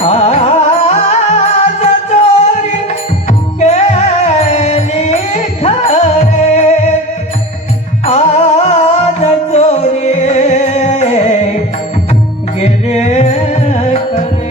आज चोरी केली खरे, आज चोरी गेले खरे.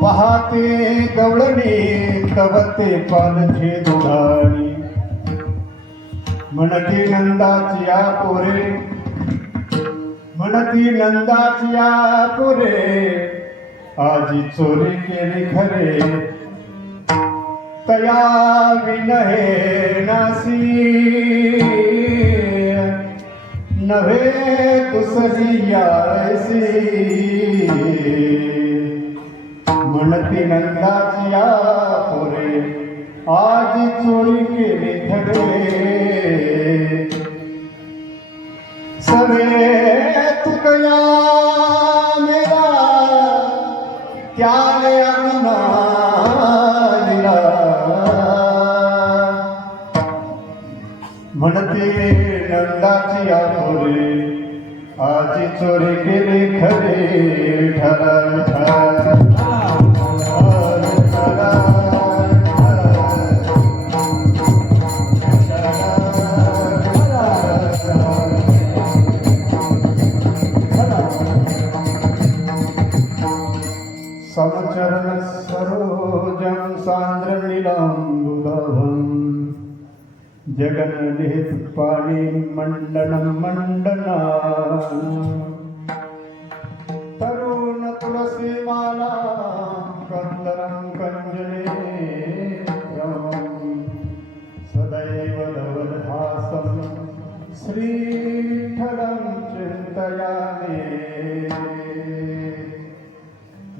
पहाते गवळणी तवते पालथे दुधाणी, म्हणती नंदाची या पोरे, म्हणती नंदाची या पोरे, आजी चोरी केली खरे, तया विनहे नासी नव्हे दुसरी यायसी. म्हणती नंदाची या पोरे, आज चोरी केली खरे, सवे तुकया मेरा त्याने अंगना दिला. म्हणते नंदाची या पोरे, आजी चोरी केली खरे, ठरा ठरा समचरण सरोजं सान्द्रनीलाम्बुदं, जगन्निहित पाणि मण्डनं मण्डना, तरुण तुलसीमाला कन्दरं कञ्जनेत्रं, सदैव धवलहासं श्रीविठ्ठलं चिन्तयामि.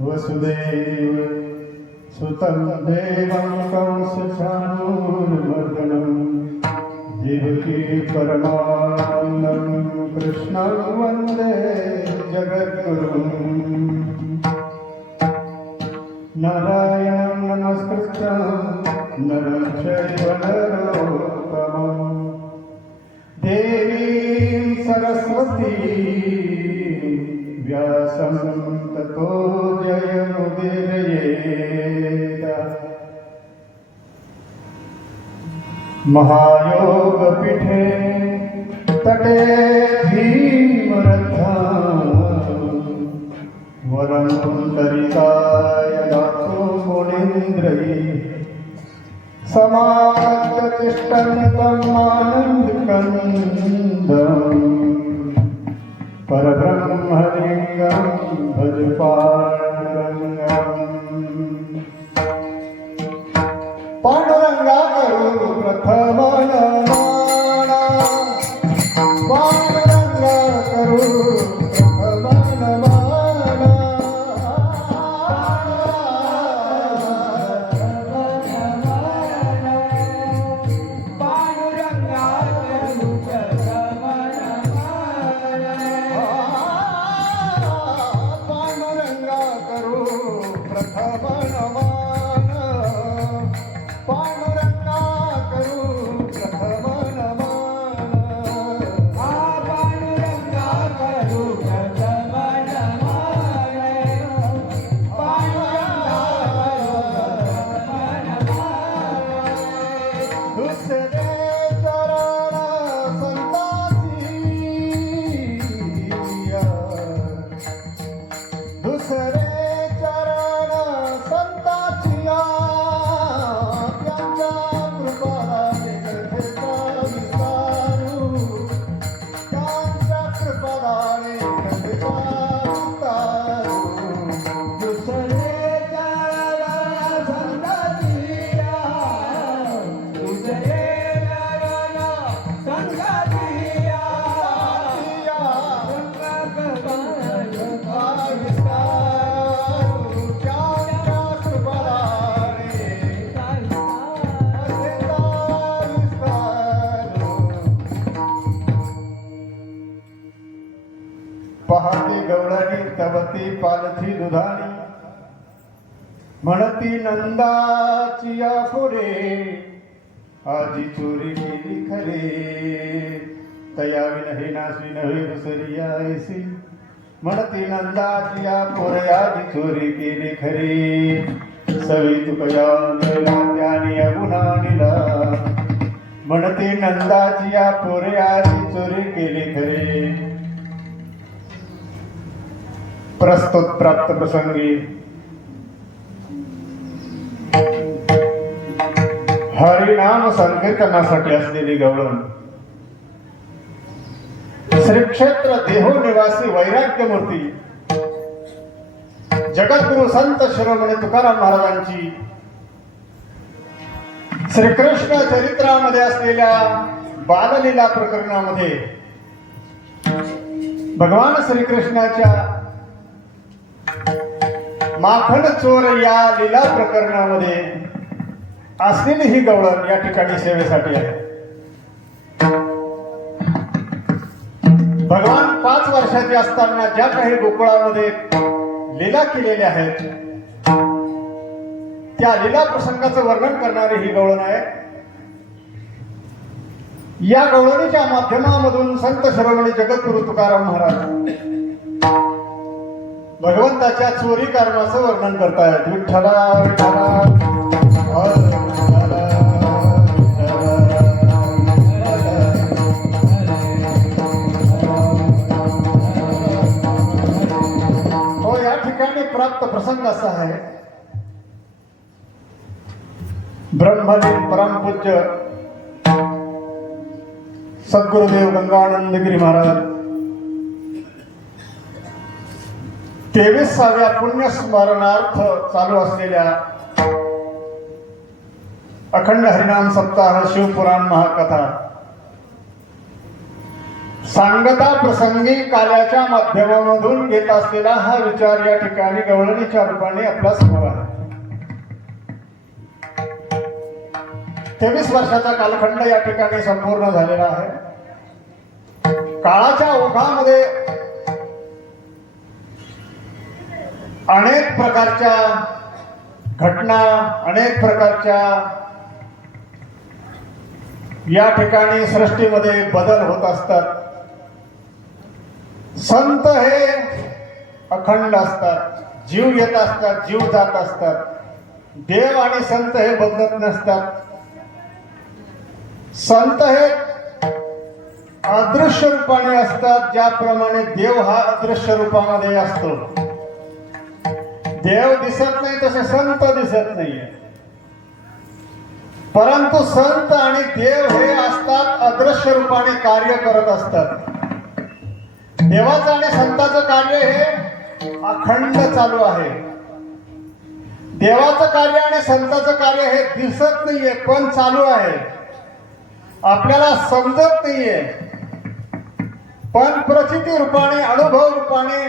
वसुदेव सुतं देवं कंसचाणूरमर्दनं, देवकी परमानन्दं कृष्णं वन्दे जगद्गुरुं. नारायणं नमस्कृत्य नरं चैव नरोत्तमं, देवीं सरस्वतीं व्यासं ततो जयमुदीरयेत्. महायोगपीठे तटे भीमरथा, वरं पुण्डरीकाय दातु मुनीन्द्रैः, समागततिष्ठन्तं आनन्दकन्दम्, परब्रह्मलिङ्गं भज पाण्डुरङ्गम्. पांडुरंगा करू प्रथम नमना, पांडुरंगा करू प्रथम नमना. प्रथम नमन पांडुरंगा करू प्रथम नमन पांडुरंगा करू प्रथम नमन पांडुरंगा करू दुसरे चरण संताची दुसरे चरण संताची त्यांच्या कृपाने कथेचा विस्तारू त्यांच्या कृपाने कथेचा विस्तारू दुसरे चरण संगतिया दुसरे चरण संगतिया पहाटे गवळणी तवती पालथी दुधाणी म्हणती नंदाची या पुढे आजी चोरी केली खरे तयावी नव्हे नाशी नव्हे दुसरी ऐसी म्हणती नंदाची या पुढे आजी चोरी केली खरे सवी तुकया त्याने अगुणानीला म्हणती नंदाची या पुढे आजी चोरी केली खरे प्रस्तुत प्राप्त प्रसंगी हरिनाम संकीर्तनासाठी असलेली गवळण श्री क्षेत्र देहो निवासी वैराग्य मूर्ती जगद्गुरु संत शिरोमणी तुकाराम महाराजांची श्रीकृष्ण चरित्रामध्ये असलेल्या बाललीला प्रकरणामध्ये भगवान श्रीकृष्णाच्या माखण चोर या लीला प्रकरणामध्ये असलेली ही गवळण या ठिकाणी सेवेसाठी आहे. भगवान 5 वर्षाचे असताना ज्या काही गोकुळामध्ये लीला केलेल्या आहेत त्या लीला प्रसंगाचं वर्णन करणारी ही गवळण आहे. या गवळणीच्या माध्यमामधून संत शिरोमणी जगद्गुरु तुकाराम महाराज भगवंताच्या चोरी कर्माचं वर्णन करतायत. विठ्ठला विठ्ठला हो या ठिकाणी प्राप्त प्रसंग असा आहे. ब्रह्मलीन परमपूज्य सद्गुरुदेव गंगानंदगिरी महाराज 23व्या पुण्यस्मरणार्थ चालू असलेल्या अखंड हरिनाम सप्ताह शिवपुराण महाकथा सांगता प्रसंगी काल्याच्या माध्यमामधून येत असलेला हा विचार या ठिकाणी गवळणीच्या रूपाने आपला समोर आहे. 23 वर्षाचा कालखंड या ठिकाणी संपूर्ण झालेला आहे. काळाच्या ओघामध्ये अनेक प्रकारच्या घटना अनेक प्रकारच्या या ठिकाणी सृष्टीमध्ये बदल होत असतात. संत हे अखंड असतात. जीव येत असतात, जीव जात असतात. देव आणि संत हे बदलत नसतात. संत हे अदृश्य रूपाने असतात ज्याप्रमाणे देव हा अदृश्य रूपामध्ये असतो. देव दिसत नाही तसे संत दिसत नाहीये. परंतु संत आणि देव हे असतात अदृश्य रूपाने कार्य करत असतात. देवाचं आणि संताचं कार्य हे अखंड चालू आहे. देवाचं कार्य आणि संताचं कार्य हे दिसत नाहीये पण चालू आहे. आपल्याला समजत नाहीये पण प्रचिती रूपाने अनुभव रूपाने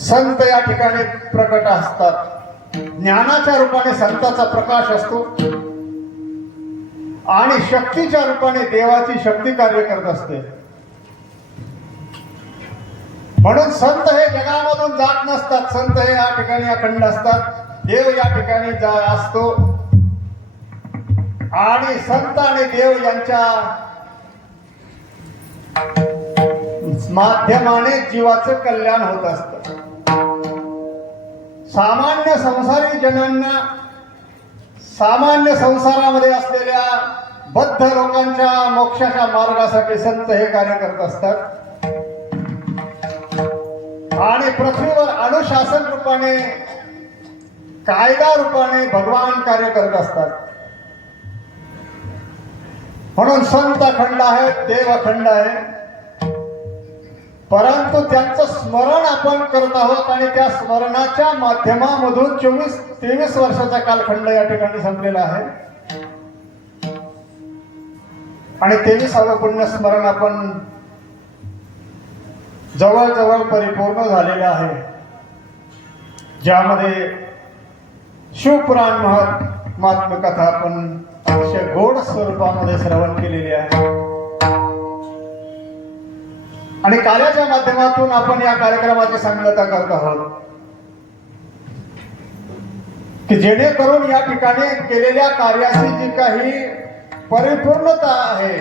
संत या ठिकाणी प्रकट असतात. ज्ञानाच्या रूपाने संताचा प्रकाश असतो आणि शक्तीच्या रूपाने देवाची शक्ती कार्य करत असते. म्हणून संत हे जगामधून म्हणून जात नसतात. संत हे या ठिकाणी अखंड असतात. देव या ठिकाणी असतो आणि संत आणि देव यांच्या माध्यमाने जीवाचं कल्याण होत असतं. सामान्य संसारी जनांना, सामान्य संसारामध्ये असलेल्या बद्ध लोकांच्या मोक्षाच्या मार्गासाठी संत हे कार्य करत असतात. आणि पृथ्वीवर अनुशासन रूपाने, कायदा रूपाने भगवान कार्य करत असतात. म्हणून संत अखंड आहेत, देव अखंड आहे. परंतु त्यांचं स्मरण आपण करत आहोत आणि त्या स्मरणाच्या माध्यमामधून 23 वर्षाचा कालखंड या ठिकाणी संपलेला आहे. आणि 23वे पुण्यस्मरण आपण जवळजवळ परिपूर्ण झालेले आहे, ज्यामध्ये शिवपुराण महात्म्य कथा आपण अतिशय गोड स्वरूपामध्ये श्रवण केलेली आहे. आणि कार्याच्या माध्यमातून आपण या कार्यक्रमाची सांगता करत आहोत की जेणेकरून या ठिकाणी केलेल्या कार्याची जी काही परिपूर्णता आहे,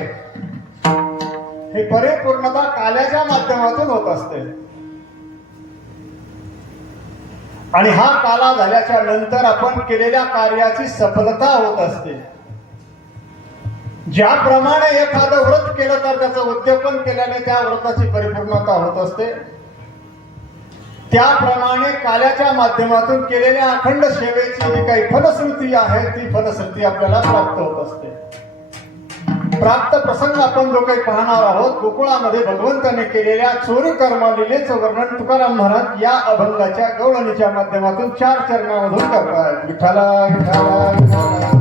ही परिपूर्णता काल्याच्या माध्यमातून होत असते. आणि हा काला झाल्याच्या नंतर आपण केलेल्या कार्याची सफलता होत असते. ज्याप्रमाणे एखादं व्रत केलं तर त्याचं उद्यापन केल्याने त्या व्रताची परिपूर्णता होत असते, त्याप्रमाणे काल्याच्या माध्यमातून केलेल्या अखंड सेवेची जी काही फलश्रुती आहे, ती फलश्रुती आपल्याला प्राप्त होत असते. प्राप्त प्रसंग आपण जो काही पाहणार आहोत, गोकुळामध्ये भगवंताने केलेल्या चोरी कर्मलीलेचं वर्णन तुकाराम महाराज या अभंगाच्या गवळणीच्या माध्यमातून 4 चरणामधून करतात. विठ्ठला विठ्ठला विठ्ठला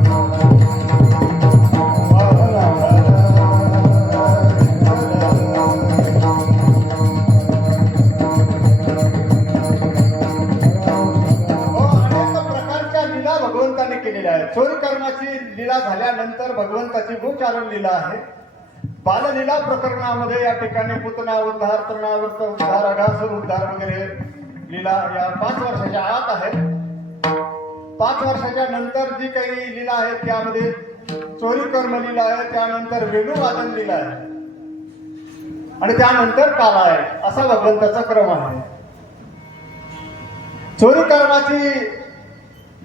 चोरी कर्माची लीला झाल्यानंतर भगवंताची गोचारण लीला आहे. बाललीला प्रकरणामध्ये या ठिकाणी पुतना उद्धार, तृणावर्त उद्धार, अघासुर उद्धार वगैरे लीला या 5 वर्षाच्या आत आहेत. 5 वर्षाच्या नंतर जी काही लीला आहे त्यामध्ये चोरी कर्म लीला आहे, त्यानंतर वेणुवादन लीला आहे आणि त्यानंतर काला आहे, असा भगवंताचा क्रम आहे. चोरी कर्माची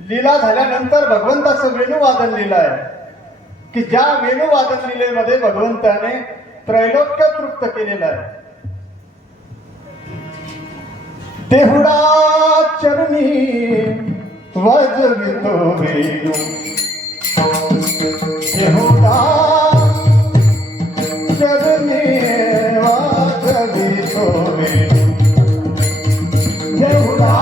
लीला झाल्यानंतर भगवंताचं वेणुवादन लीला आहे की ज्या वेणुवादन लीलेमध्ये भगवंताने त्रैलोक्य तृप्त केलेलं आहे. देहुडा चरणी वाजवितो वेणू, देहुडा चरणी वाजवितो वेणू, देहुडा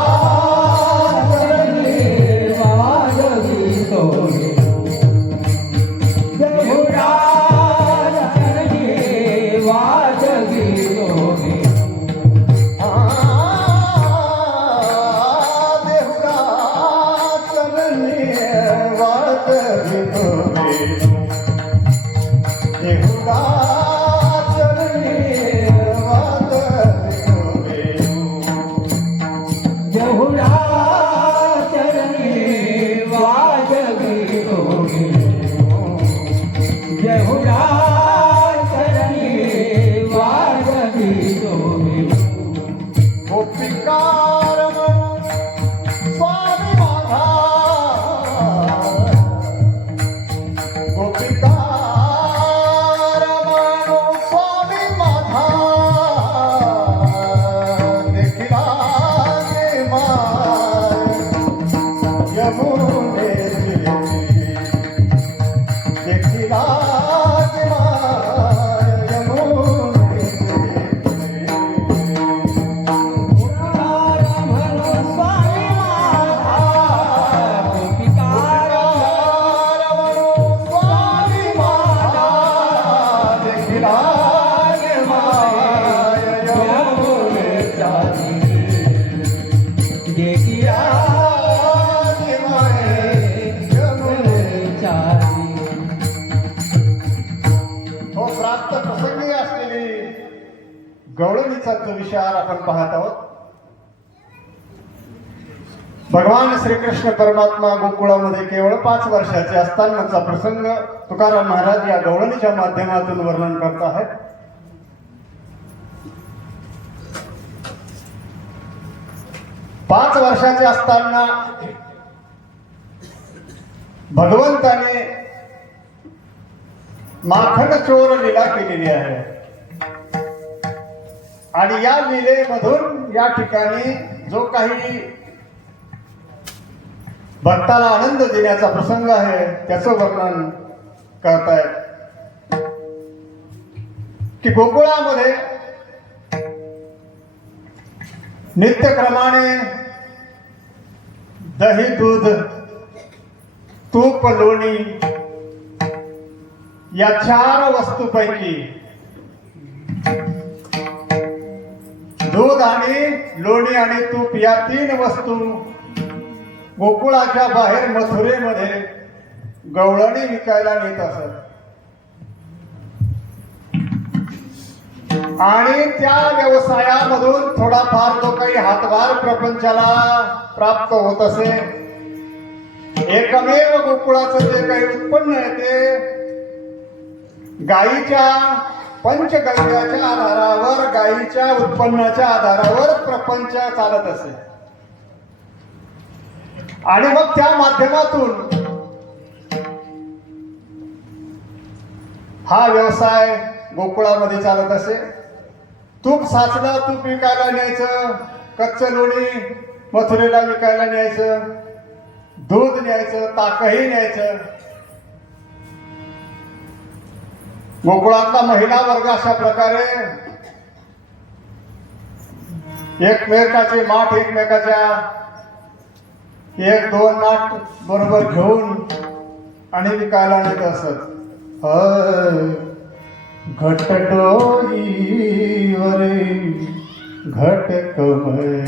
गवळणीचा जो विचार आपण पाहत आहोत, भगवान श्रीकृष्ण परमात्मा गोकुळामध्ये केवळ 5 वर्षाचे असतानाचा प्रसंग तुकाराम महाराज या गवळणीच्या माध्यमातून वर्णन करत आहेत. पाच वर्षाचे असताना भगवंताने माखन चोर लीला केलेली आहे आणि या लीलेमधून या ठिकाणी जो काही भक्ताला आनंद देण्याचा प्रसंग आहे त्याचं वर्णन करतायत की गोकुळामध्ये नित्यक्रमाने दही दूध तूप लोणी या 4 वस्तूपैकी दूध आणि लोणी आणि तूप या 3 वस्तू गोकुळाच्या बाहेर मथुरेमध्ये गवळणी विकायला नेत असत आणि त्या व्यवसायामधून थोडाफार जो काही हातभार प्रपंचाला प्राप्त होत असे, एकमेव गोकुळाचं जे काही उत्पन्न आहे ते गायीच्या पंचगव्याच्या आधारावर, गायीच्या उत्पन्नाच्या आधारावर प्रपंच चालत असे आणि मग त्या माध्यमातून हा व्यवसाय गोकुळामध्ये चालत असे. तूप साचलं, तूप विकायला न्यायचं, कच्चं लोणी मथुरेला विकायला न्यायचं, दूध न्यायचं, ताकही न्यायचं. गोकुळातला महिला वर्ग अशा प्रकारे एकमेकाचे माठ एकमेकाच्या 1-2 माठ बरोबर घेऊन आणि विकायला नेत असत. घट डोईवरे घट कमरे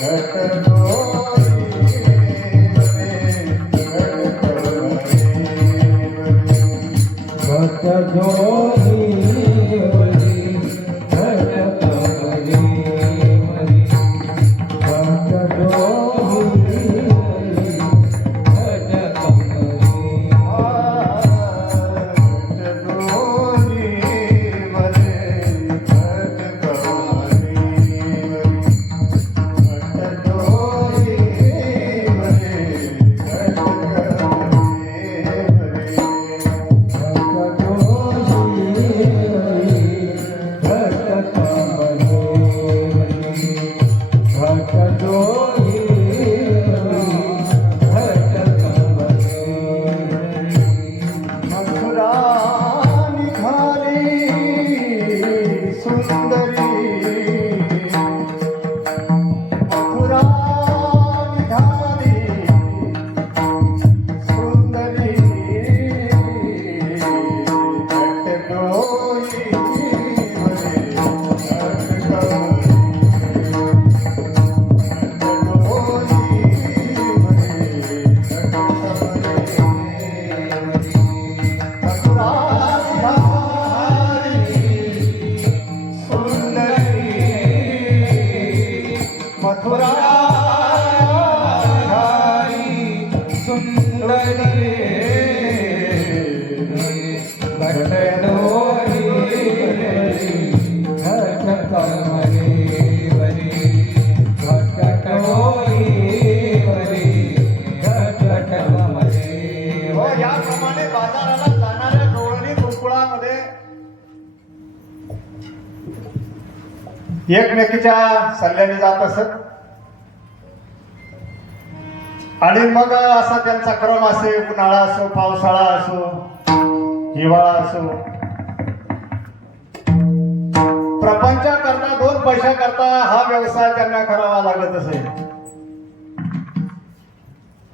घट डोईवरे घट कमरे घट डोईवरे घट कमरे घट डोईवरे घट कमरे याप्रमाणे बाजाराला जाणाऱ्या गवळणी गोकुळामध्ये एकमेकीच्या सल्ल्याने जात असत आणि मग असा त्यांचा क्रम असे, उन्हाळा असो, पावसाळा असो, हिवाळा असो, प्रपंच करता 2 पैसा करता हा व्यवसाय त्यांना करावा लागत असे.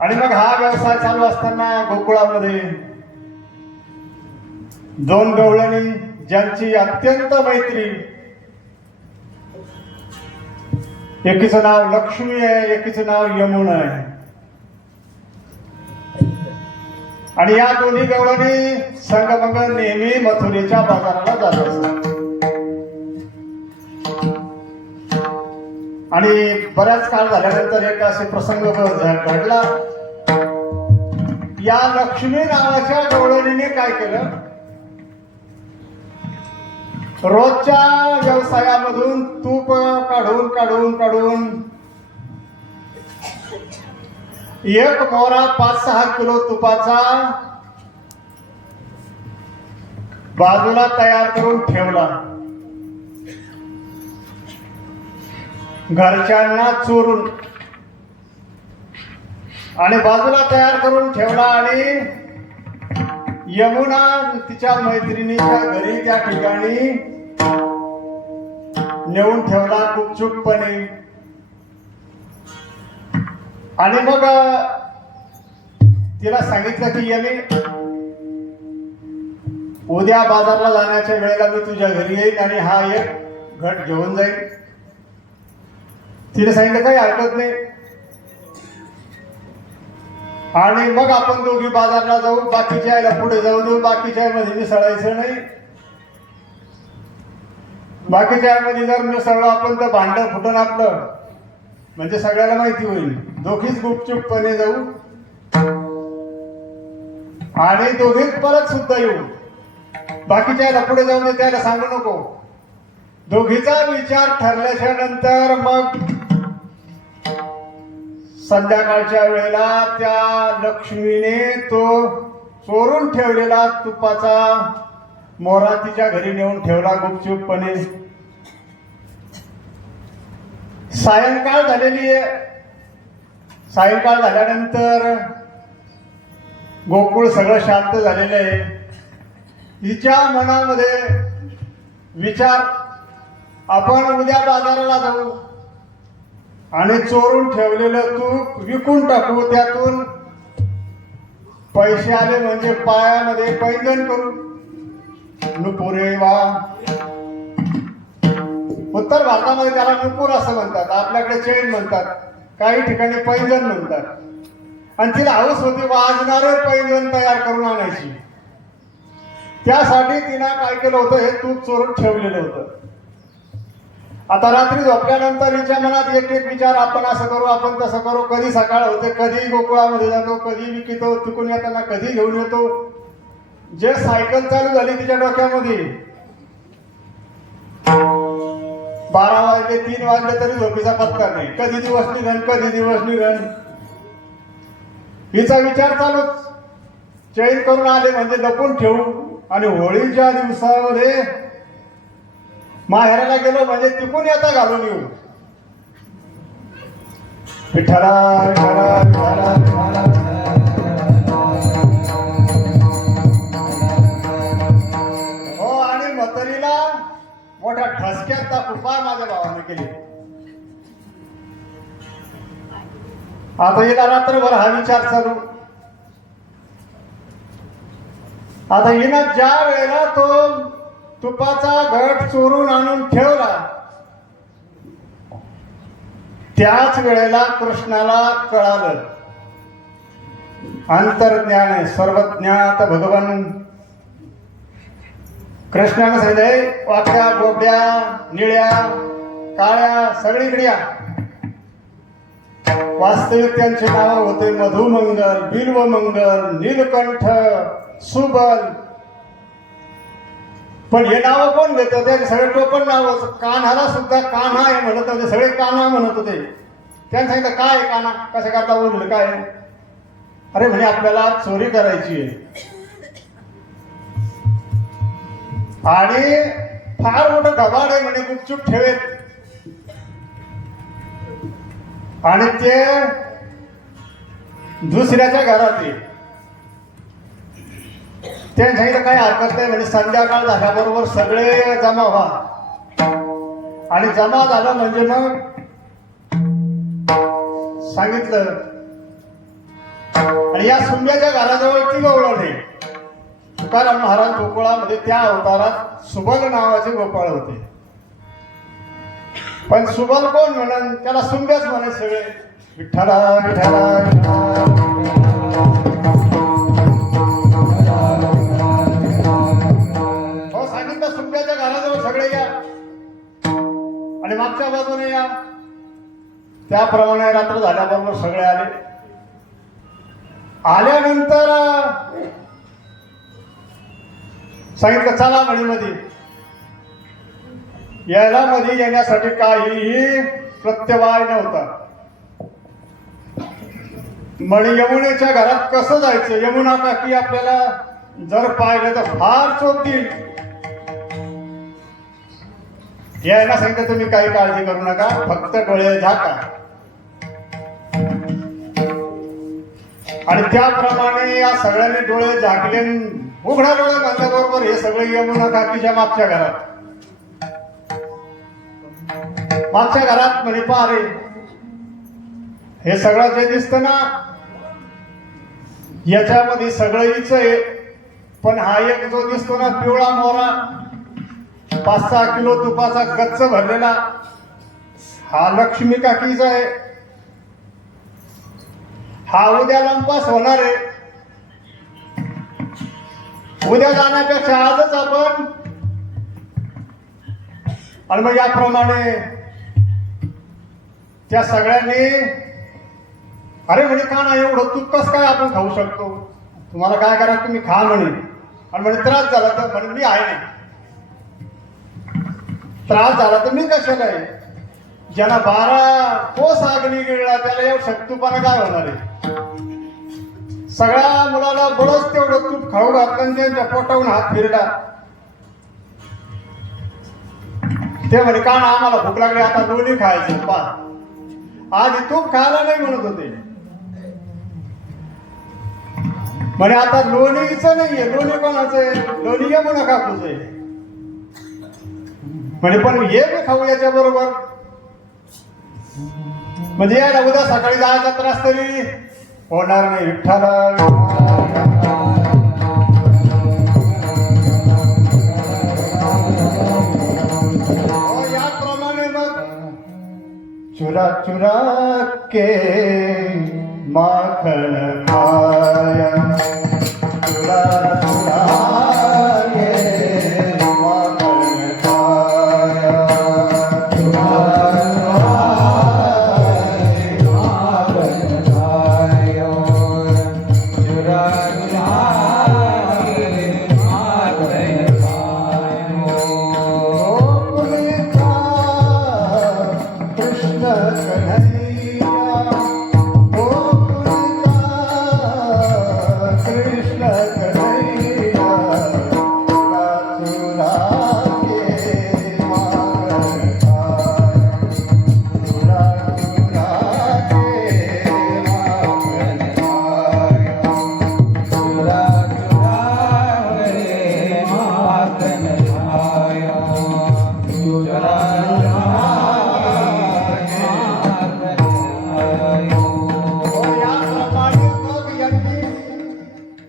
आणि मग हा व्यवसाय चालू असताना गोकुळामध्ये 2 गवळणी ज्यांची अत्यंत मैत्री, एकीचं नाव लक्ष्मी आहे, एकीचं नाव यमुना आहे आणि या दोन्ही गवळणी संगमंग नेहमी मथुरेच्या बाजाराला जात असतात आणि बऱ्याच काळ झाल्यानंतर एक असे प्रसंग घडला. या लक्ष्मी नावाच्या गवळणीने काय केलं, रोजच्या व्यवसायामधून तूप काढून काढून काढून एक मोहरा 5-6 किलो तुपाचा बाजूला तयार करून ठेवला. घरच्यांना चोरून आणि बाजूला तयार करून ठेवला. आणि यमुना तिच्या मैत्रिणीच्या घरी त्या ठिकाणी नेऊन ठेवला गुपचूपपणे. आणि मग तिला सांगितलं की यमी, उद्या बाजारला जाण्याच्या वेळेला मी तुझ्या घरी येईन आणि हा एक घट घेऊन जाईल. तिने सांगितलं काही हरकत नाही. आणि मग आपण दोघी बाजारला जाऊ, बाकीच्या यायला पुढे जाऊ देऊ, बाकीच्या मध्ये मिसळायचं नाही. बाकीच्या मध्ये जर मिसळलो आपण तर भांडं फुटून आपलं, म्हणजे सगळ्याला माहिती होईल. दोघीच गुपचूपपणे जाऊ आणि दोघीच परत सुद्धा येऊ. बाकीच्या यायला पुढे जाऊ दे, त्याला सांगू नको. दोघीचा विचार ठरल्याच्या नंतर मग संध्याकाळच्या वेळेला त्या लक्ष्मीने तो चोरून ठेवलेला तुपाचा मोहरा तिच्या घरी नेऊन ठेवला गुपचूपपणे. सायंकाळ झालेली आहे. सायंकाळ झाल्यानंतर गोकुळ सगळं शांत झालेलं आहे. हिच्या मनामध्ये विचार, आपण उद्या बाजाराला जाऊ आणि चोरून ठेवलेलं तूप विकून टाकू, त्यातून पैसे आले म्हणजे पायामध्ये पैंजण करू. नुपुरे वा, उत्तर भारतामध्ये त्याला नुपूर असं म्हणतात, आपल्याकडे चैन म्हणतात, काही ठिकाणी पैंजण म्हणतात. आणि तिला हौस होती वाजणारे पैंजण तयार करून आणायची. त्यासाठी तिनं काय केलं होतं, हे तूप चोरून ठेवलेलं होतं. आता रात्री झोपल्यानंतर हिच्या मनात एक एक विचार, आपण असं करू, आपण तसं करू. कधी सकाळ होते, कधी गोकुळामध्ये जातो, कधी विकितो, तिकून येताना कधी घेऊन येतो. जे सायकल चालू झाली तिच्या डोक्यामध्ये, 12 वाजले 3 वाजले तरी झोपीचा पत्ता नाही. कधी दिवस निघण, कधी दिवस निघण, हिचा विचार चालूच. चैन करून आले म्हणजे लपून ठेवू. आणि होळीच्या दिवसामध्ये माहेराला गेलो म्हणजे तिकून येता घालून येऊ. विठ्ठला विठ्ठला विठ्ठला विठ्ठला. हो, आणि म्हातारीला मोठ्या ठसक्यात उपाय माझ्या भावाने केली. आता हिला रात्रभर हा विचार चालू. आता हिनं ज्या वेळेला तो तुपाचा घट चोरून आणून ठेवला, त्याच वेळेला कृष्णाला कळालं, अंतर्ज्ञान आहे, सर्वज्ञात भगवान. कृष्णाने सांगितलंय, वाट्या बोबड्या निळ्या काळ्या सगळीकडे या. वास्तविक त्यांचे नाव होते मधुमंगल, बिल्वमंगल, नीलकंठ, सुबल. पण हे नाव कोण घेत होते? सगळे टोपण नाव. कान्हाला सुद्धा कान्हा हे म्हणत होते, सगळे कान्हा म्हणत होते. त्यांनी सांगितलं, काय कान्हा कसं करता बोललं, काय? अरे म्हणे आपल्याला चोरी करायची आहे आणि फार मोठं घबाड आहे म्हणे, गुपचूप ठेवेत. आणि ते दुसऱ्याच्या घरात आहे. त्यांनी सांगितलं काही हरकत नाही म्हणजे संध्याकाळ झाल्याबरोबर सगळे जमा व्हा. आणि जमा झालं म्हणजे मग सांगितलं. आणि या सुंब्याच्या घराजवळ ती गवळण आहे. तुकाराम महाराज गोकुळामध्ये त्या अवतारात सुबल नावाचे गोपाळ होते. पण सुबल कोण म्हणन, त्याला सुंब्याच म्हणे सगळे. विठ्ठला विठ्ठला विठ्ठला. सुंब्याच्या घराजवळ सगळे या आणि मागच्या बाजूने या. त्याप्रमाणे रात्र झाल्याबरोबर सगळे आले. आल्यानंतर सांगितलं चला म्हणीमध्ये. यायला मध्ये येण्यासाठी काहीही प्रत्यवाय नव्हता. म्हणे यमुनेच्या घरात कसं जायचं? यमुना काकी आपल्याला जर पाहिलं तर फार चोपतील. यायला सांगितलं तुम्ही काही काळजी करू नका, फक्त डोळे झाका. आणि त्याप्रमाणे या सगळ्यांनी डोळे झाकले. उघडा डोळे बांधल्याबरोबर हे सगळे यमुना काकीच्या मागच्या घरात. मागच्या घरात म्हणे पहा रे, हे सगळं जे दिसतं ना याच्यामध्ये सगळं हिच आहे. पण हा एक जो दिसतो ना पिवळा मोरा 5-6 किलो तुपाचा गच्च भरलेला, हा लक्ष्मी काकीचा आहे. हा उद्या लंपास होणार आहे. उद्या जाण्यापेक्षा आजच आपण. आणि मग याप्रमाणे त्या सगळ्यांनी अरे म्हणे का नाही एवढं तूप कसं काय आपण खाऊ शकतो? तुम्हाला काय करा तुम्ही खा म्हणे. आणि म्हणे त्रास झाला तर म्हणे मी आहे नाही. त्रास झाला तर मी कशाला आहे? ज्यांना 12 कोस अग्नी गिळला त्याला एवढं शक्तूपणा काय होणार आहे? सगळ्या मुलाला बळच तेवढं तूप खाऊ घातलं आणि त्यांच्या पोटावून हात फिरला. ते म्हणे का ना आम्हाला भूक लागली आता लोणी खायची. पा आधी तूप खायला नाही म्हणत होते. म्हणे आता लोणीचं नाहीये. लोणी कोणाचं आहे? लोणी यमुना काकूच आहे. म्हणे पण हे मी खाऊ याच्या बरोबर. म्हणजे यायला उद्या सकाळी जायचा त्रास तरी होणार नाही. विठ्ठला याप्रमाणे मग चुरा चुरा के माखन खाया. चुरा चुरा के माखन खाया.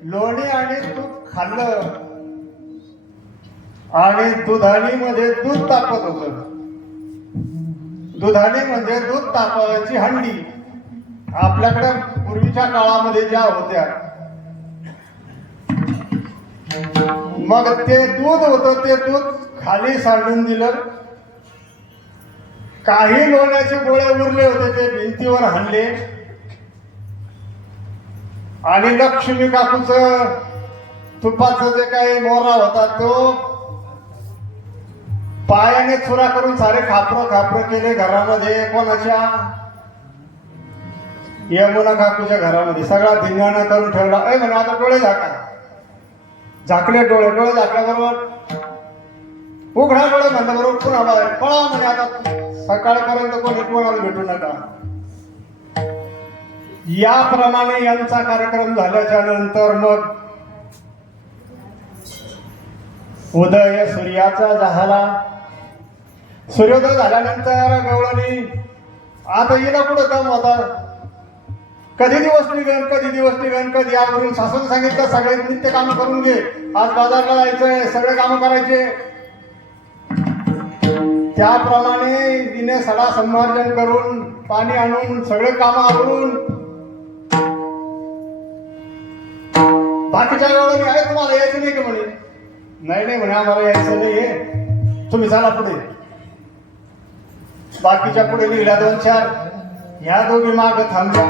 लोणी आणि तूप खाल्लं आणि दुधाणी मध्ये दूध तापत होत. दुधाणी म्हणजे दूध तापवायची हंडी. आपल्याकडे पूर्वीच्या काळामध्ये ज्या होत्या मग ते दूध होतं ते दूध खाली सांडून दिलं. काही लोण्याचे गोळे उरले होते ते भिंतीवर हाणले आणि लक्ष्मी काकूच तुपाचं जे काही मोरा होता तो पायाने चुरा करून सारे खापर केले घरामध्ये. कोणाच्या? यमुना काकूच्या घरामध्ये. सगळा धिंगाणा करून ठेवला. म्हणे आता डोळे झाका. झाकले डोळे. डोळे झाकल्याबरोबर उघडा डोळे म्हणल्याबरोबर पुन्हा बाहेर पळा. म्हणे आता सकाळपर्यंत कोणी कोणाला भेटू नका. याप्रमाणे यांचा कार्यक्रम झाल्याच्या नंतर मग उदय सूर्याचा झाला. सूर्योदय झाल्यानंतर गवळणी आता हिला कुठं काम होता? कधी दिवस निघण कधी यावरून सासून सांगितलं सगळे नित्य काम करून घे. आज बाजारला जायचंय, सगळे काम करायचे. त्याप्रमाणे तिने सडा संमार्जन करून पाणी आणून सगळे काम आवरून बाकीच्या वेळेला आहे तुम्हाला यायचं नाही का म्हणे? नाही म्हणे आम्हाला यायचं नाहीये, तुम्ही चला पुढे. बाकीच्या पुढे निघल्या 2-4 ह्या दोघी मागे थांबल्या.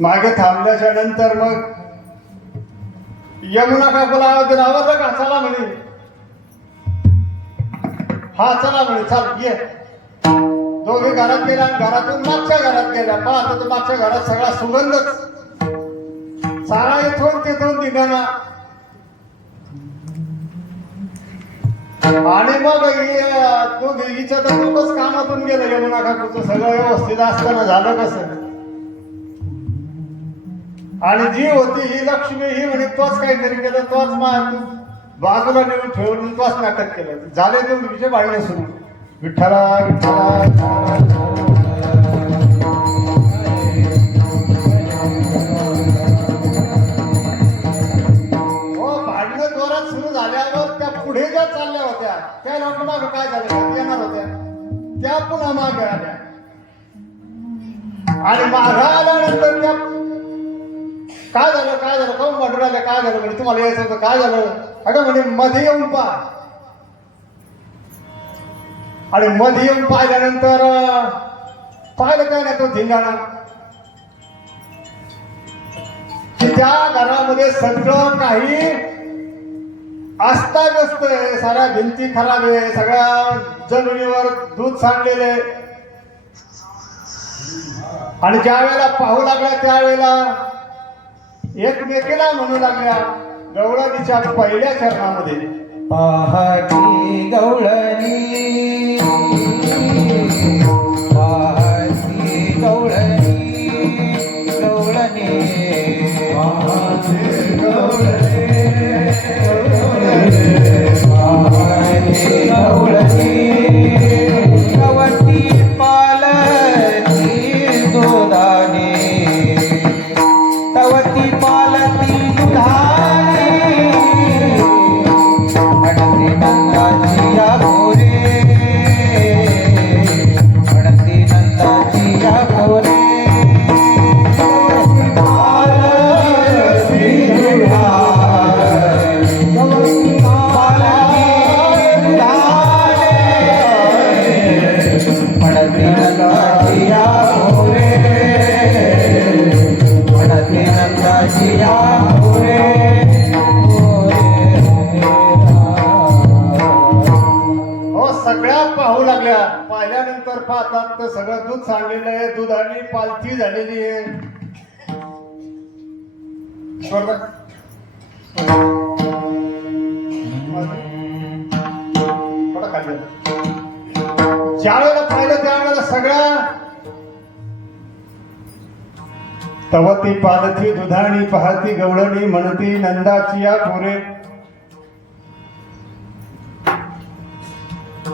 मागे थांबल्याच्या नंतर मग यमुना काकूला आवाज दिला, आवरलं का? चला म्हणे. हा चला म्हणे, चाल ये. दोघे घरात गेल्या आणि घरातून मागच्या घरात गेल्या. पाहतो तर मागच्या घरात सगळा सुगंधच, सारा इथून तिथून दिघाना. आणि मग हिचं तर खूपच कामातून गेलं. यमुना काकूचं सगळं व्यवस्थित असताना झालं कसं? आणि जी होती ही लक्ष्मी, ही म्हणे तोच काहीतरी केलं, तोच बाजूला नेऊन ठेवून तोच नाटक केलं. झाले तो विषय भांडणे सुरू. विठ्ठला विठ्ठला हो, भांडणं जोरात सुरू झाल्यावर त्या पुढे ज्या चालल्या होत्या त्या लोकांना मागं काय झालं, त्या येणार होत्या, त्या पुन्हा मागे आल्या. आणि माघा आल्यानंतर त्या काय झालं काय झालं, काऊन भांडून आल्या, काय झालं म्हणजे, तुम्हाला यायचं होतं, काय झालं? अगं म्हणजे मध्ये येऊन पहा. आणि मध्ये येऊन पाहिल्यानंतर पाहिलं काय नाही तो धिंगाणा, की त्या घरामध्ये सगळं काही अस्ताव्यस्त आहे. साऱ्या भिंती खराब आहे, सगळ्या जमिनीवर दूध सांडलेले. आणि ज्या वेळेला पाहू लागल्या त्यावेळेला एकमेकीला म्हणू लागल्या गवळणीच्या पहिल्या चरणामध्ये, पाहती गवळणी, पाहती गवळणी, गवळणी, पाहती गवळणी, पाहती गवळणी, गवती पालती दुधाने, तवती पालती दुधाने, म्हणते नंदाची या भोरे, म्हणते नंदाची या भोरे, पालती दुधाने, पालती दुधाने, म्हणते नंदाची या भोरे, म्हणते नंदाची या भोरे. हो सगळ्या पाहू लागल्या. पाहिल्यानंतर पाहतात तर सगळं दूध सांडलेलं आहे, दुधाने पालथी झालेली आहे. ज्या वेळेला पाहिलं त्यावेळेला सगळ्या तवती पालथी दुधाणी, पाहती गवळणी, म्हणती नंदाची या पोरे.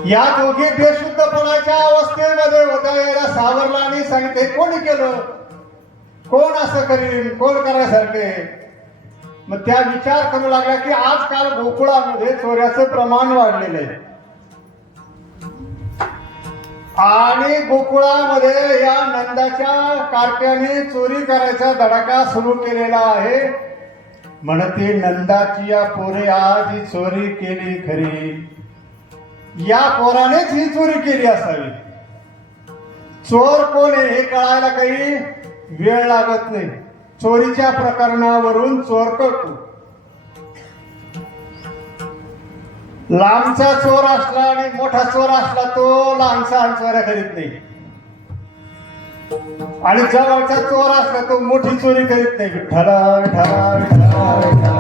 या दोघी बेशुद्धपणाच्या अवस्थेमध्ये होत्या. याला सावरला आणि सांगितले कोणी केलं, कोण असं करीन, कोण करायसारखे. मग त्या विचार करू लागल्या की आजकाल गोकुळामध्ये चोऱ्याचं प्रमाण वाढलेलं आहे. आणि गोकुळामध्ये या नंदाच्या कार्ट्याने चोरी करायचा धडाका सुरू केलेला आहे. म्हणते नंदाची या पोरे आज ही चोरी केली खरी, या पोरानेच ही चोरी केली असावी. चोर कोण आहे हे कळायला काही वेळ लागत नाही. चोरीच्या प्रकरणावरून चोर कळतो. लांबचा चोर असला आणि मोठा चोर असला तो लहानसा चोऱ्या करीत नाही, आणि जवळचा चोर असला तो मोठी चोरी करीत नाही. विठ्ठला विठ्ठला विठ्ठला विठ्ठला.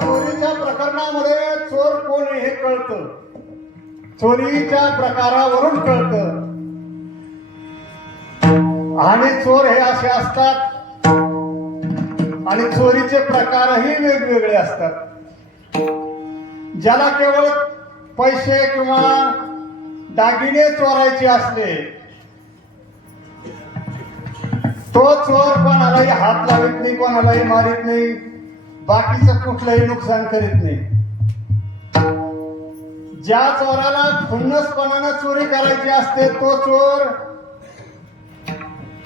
चोरीच्या प्रकरणामध्ये चोर कोण आहे हे कळतं, चोरीच्या प्रकारावरून कळतं. आणि चोर हे असे असतात आणि चोरीचे प्रकारही वेगवेगळे असतात. ज्याला केवळ पैसे किंवा दागिने चोरायचे असले तो चोर कोणालाही हात लावित नाही, कोणालाही मारित नाही, बाकीचं कुठलंही नुकसान करीत नाही. ज्या चोराला खुन्नसपणानं चोरी करायची असते तो चोर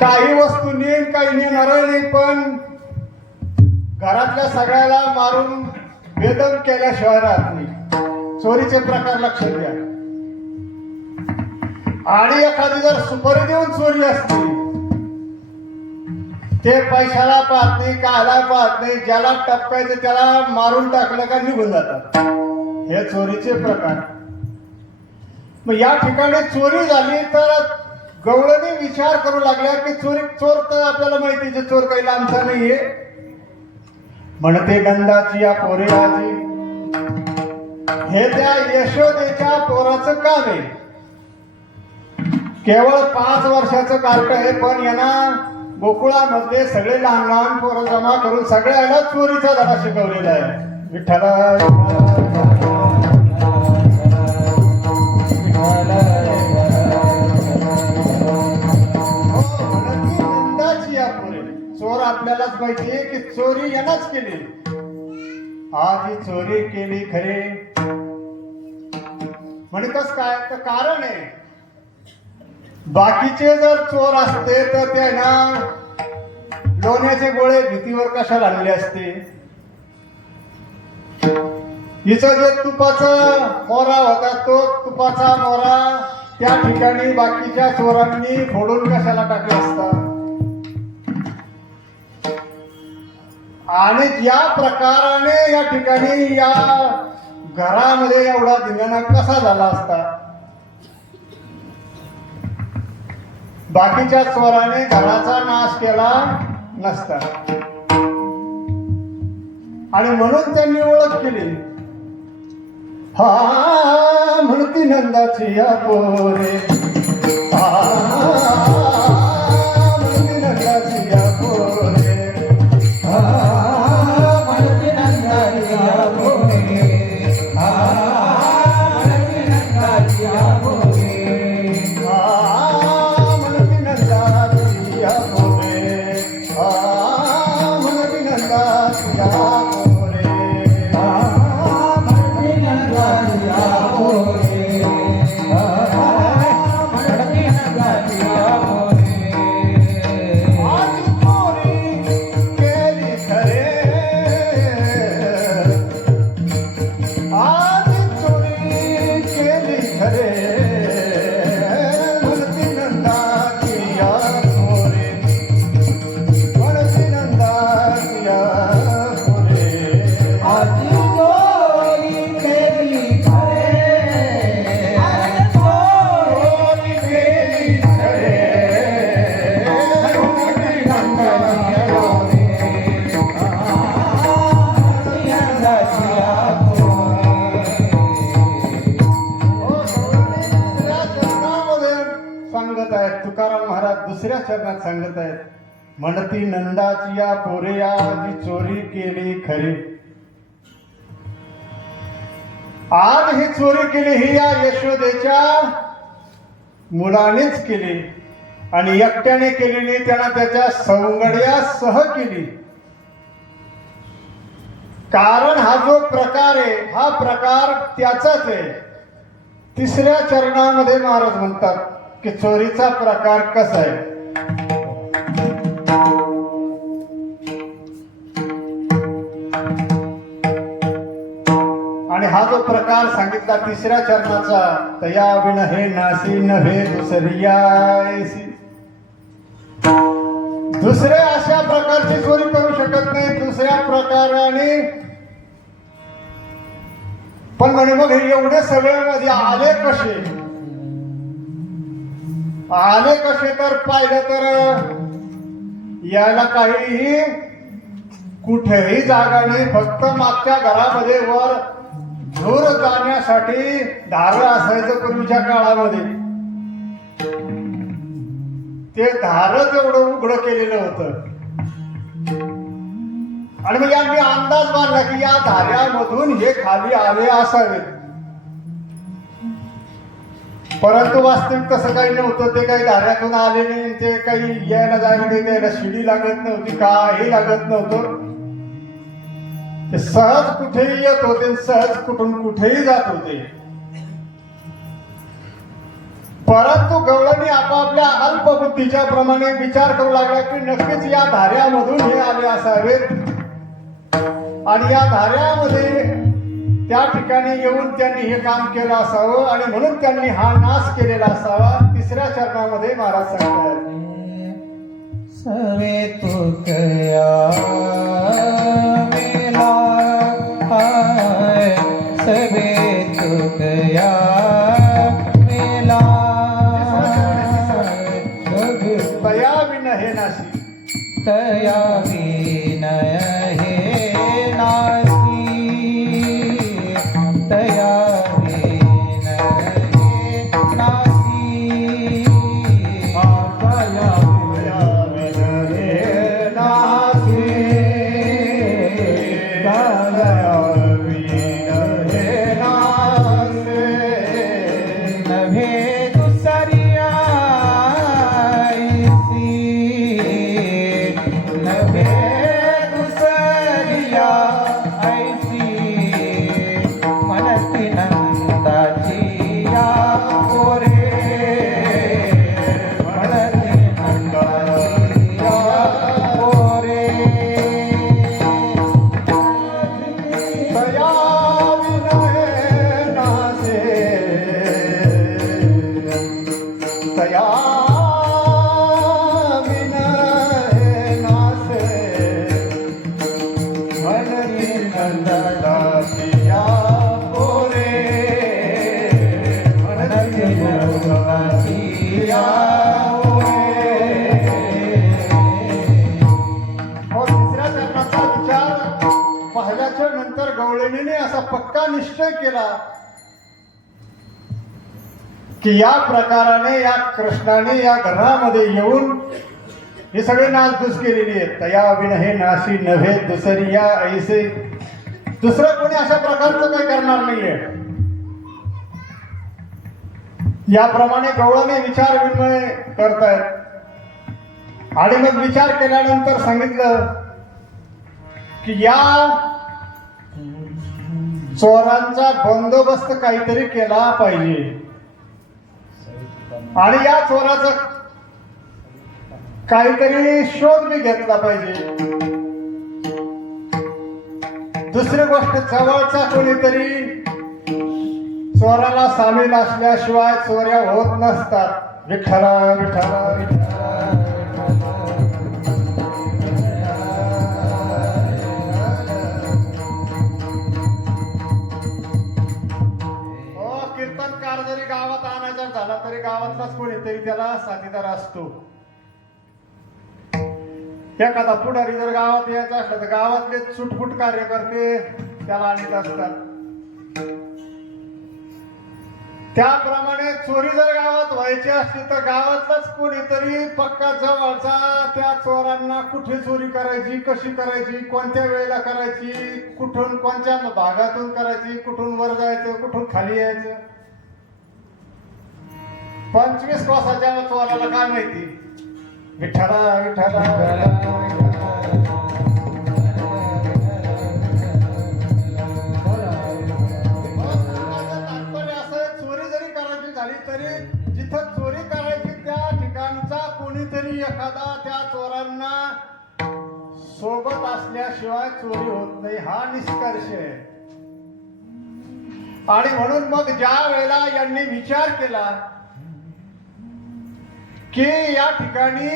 काही वस्तू नेईन, काही नेणार नाही, पण घरातल्या सगळ्याला मारून बेदम केल्याशिवाय राहत नाही. चोरीचे प्रकार लक्षात घ्या. आणि एखादी जर सुपारी देऊन चोरी असते, ते पैशाला पाहत नाही, कायला पाहत नाही, ज्याला टपकायचं त्याला मारून टाकलं का निघून जातात. हे चोरीचे प्रकार. मग या ठिकाणी चोरी झाली तर गवळणी विचार करू लागल्या की चोर तर आपल्याला माहिती चोर काही लांबचा नाहीये. म्हणते नंदाची या पोरे आजी, हे त्या यशोदेच्या पोराचं काम आहे. केवळ 5 वर्षाचं कार्ट आहे, पण यांना गोकुळामधले सगळे लहान लहान पोरं जमा करून सगळ्यांना चोरीचा धडा शिकवलेला आहे. नंदाची या पोरे. चोर आपल्यालाच माहिती आहे की चोरी यानंच केली. आज ही चोरी केली खरे. म्हणजे कस काय तर कारण आहे, बाकीचे जर चोर असते तर त्यांना लोण्याचे गोळे भीतीवर कशाला आणले असते. हिचं जे तुपाचा मोरा होता तो तुपाचा मोरा त्या ठिकाणी बाकीच्या चोरांनी फोडून कशाला टाकला असता. आणि या प्रकाराने या ठिकाणी या घरामध्ये एवढा धिंगाणा कसा झाला असता. बाकीच्या चोराने घराचा नाश केला नसता. आणि म्हणून त्यांनी ओळख केली. हा म्हणती नंदाची या पोरे, हा म्हणती नंदाची या पोरे, हा म्हणती नंदाची या पोरे, हा म्हणती नंदाची या पोरे, हा म्हणती नंदाची या पोरे, हा म्हणती नंदाची या पोरे, हा म्हणती नंदाची या पोरे, हा म्हणती नंदाची या पोरे. आज चोरी केली खरे, आज चोरी केली खरे, म्हणती नंदाची या पोरे, म्हणती नंदाची या पोरे. आजी चोरी केली खरे, चोरी केली खरे, म्हणती नंदाची या नंदाची या पोरे. दुसऱ्या चरणामध्ये सांगत आहेत तुकाराम महाराज. दुसऱ्या चरणात सांगत आहेत, म्हणती नंदाची या पोरे आजी चोरी केली खरी. आज ही चोरी केली ही या यशोदेच्या मुलानेच केली. आणि एकट्याने केली नाही, त्याला त्याच्या सवंगड्यासह केली. कारण हा जो प्रकार आहे हा प्रकार त्याचाच आहे. तिसऱ्या चरणामध्ये महाराज म्हणतात की चोरीचा प्रकार कसा आहे. आणि हा जो प्रकार सांगितला तिसऱ्या चरणाचा, तया विण हे नासी नव्हे दुसरियासी. दुसऱ्या अशा प्रकारची चोरी करू शकत नाही दुसऱ्या प्रकाराने. पण म्हणे मग हे एवढे सगळे मध्ये आले कसे. आले कसे तर पाहिलं तर याला काहीही कुठेही जागा नाही. फक्त मागच्या घरामध्ये वर झोर जाण्यासाठी दार असायचं पूर्वीच्या काळामध्ये. ते दारच एवढं उघडं केलेलं होतं. आणि मग यांनी अंदाज बांधला की या धाऱ्यामधून हे खाली आले असावेत. परंतु वास्तविक तसं काही नव्हतं. ते काही धाऱ्यातून आले नाही. ते काही यायला जायला नाही. त्याला शिडी लागत नव्हती, काही लागत नव्हतं. ते सहज कुठेही येत होते, सहज कुठून कुठेही जात होते. परंतु गवळणी आपापल्या अल्पबुद्धीच्या प्रमाणे विचार करू लागला की नक्कीच या धाऱ्यामधून हे आले असावेत. आणि या धाऱ्यामध्ये त्या ठिकाणी येऊन त्यांनी हे काम केलं असावं आणि म्हणून त्यांनी हा नाश केलेला असावा. तिसऱ्या चरणामध्ये महाराज सांगतात, सवे तुकया मेला हाय, सवे तुकया मेला तया विन हे नाशी. तया विनय हे नासी, तया विनय हे नासी. तया विन हे नाशी. तया विन हे नाशी. नभे दुसरिया ऐसी, नभे दुसरिया ऐसी, मनती नंदाची या पोरे, मनती नंदाची या पोरे. तया विन हे नाशी. तया विन हे नाशी. मनती नंदाची या पोरे. मनती नंदाची या पोरे. और तिसऱ्या चरणाचा विचार पाहिल्याच्या नंतर गवळणीने असा पक्का निश्चय केला की या प्रकाराने या कृष्णाने या घरामध्ये येऊन ही सगळी नासधूस केलेली आहे. तया विन हे नाशी नव्हे दुसरी या ऐसे. दुसरं कोणी अशा प्रकारचं काही करणार नाहीये. याप्रमाणे गवळाने विचार विनिमय करतायत आणि मग विचार केल्यानंतर सांगितलं की या चोरांचा बंदोबस्त काहीतरी केला पाहिजे आणि या चोराचा काहीतरी शोध मी घेतला पाहिजे. दुसरी गोष्ट, जवळचा कोणीतरी चोराला सामील असल्याशिवाय चोऱ्या होत नसतात. विठ्ठला विठ्ठला विठ्ठला. कीर्तनकार जरी गावात आणायचा झाला तरी गावातलाच कोणीतरी त्याला साथीदार असतो. एखादा पुढारी जर गावात यायचा असला तर गावातले सुटफुट कार्यकर्ते त्याला आणत असतात. त्याप्रमाणे चोरी जर गावात व्हायची असली तर गावातलाच कोणीतरी पक्का जवळचा त्या चोरांना कुठे चोरी करायची, कशी करायची, कोणत्या वेळेला करायची, कुठून कोणत्या भागातून करायची, कुठून वर जायचं, कुठून खाली यायचं. 25 कोसाच्या चोराला काय माहिती. विठ्ठला विठ्ठला. चोरी जरी करायची झाली तरी जिथं चोरी करायची त्या ठिकाणचा कोणीतरी एखादा त्या चोरांना सोबत असल्याशिवाय चोरी होत नाही हा निष्कर्ष आहे. आणि म्हणून मग ज्या वेळेला यांनी विचार केला की या ठिकाणी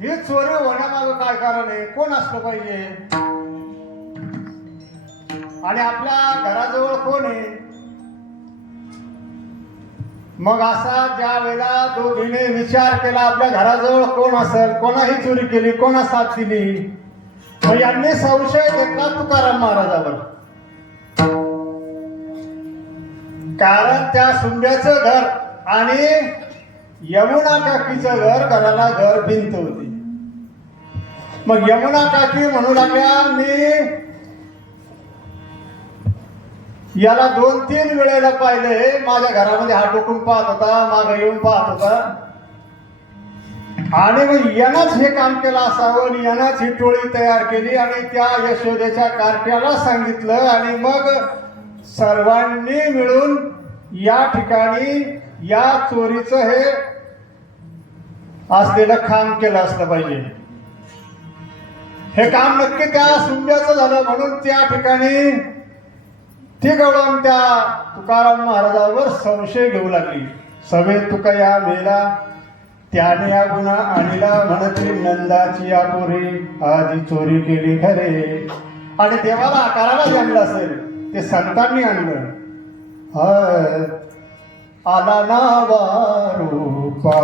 ही चोरी होण्यामागं काय कारण आहे, कोण असलं पाहिजे आणि आपल्या घराजवळ कोण आहे. मग असा ज्या वेळेला दोघीने विचार केला आपल्या घराजवळ कोण असेल, कोणाही चोरी केली, कोणा साथ दिली, मग यांनी संशय घेतला तुकाराम महाराजावर. कारण त्या सुंब्याचं घर आणि यमुना काकीचं घराला घर भिंत होती. मग यमुना काकी म्हणू लागल्या मी याला 2-3 वेळेला पाहिलंय, माझ्या घरामध्ये हात टोकून पाहत होता, मागे येऊन पाहत होता आणि मग यानंच हे काम केलं असावं आणि यानंच ही टोळी तयार केली आणि त्या यशोदेच्या कार्ट्याला सांगितलं आणि मग सर्वांनी मिळून या ठिकाणी या चोरीचं हे असलेलं काम केलं असलं पाहिजे. हे काम नक्की त्या सुंब्याचं झालं म्हणून त्या ठिकाणी ती गवळण त्या तुकाराम महाराजावर संशय घेऊ लागली. सभेत तुका या मेला त्याने या गुन्हा आणला म्हणती नंदाची या पोरी आधी चोरी केली खरे. आणि देवाला आकाराला आणलं असेल ते संतांनी आणलं. आला नावा रूपा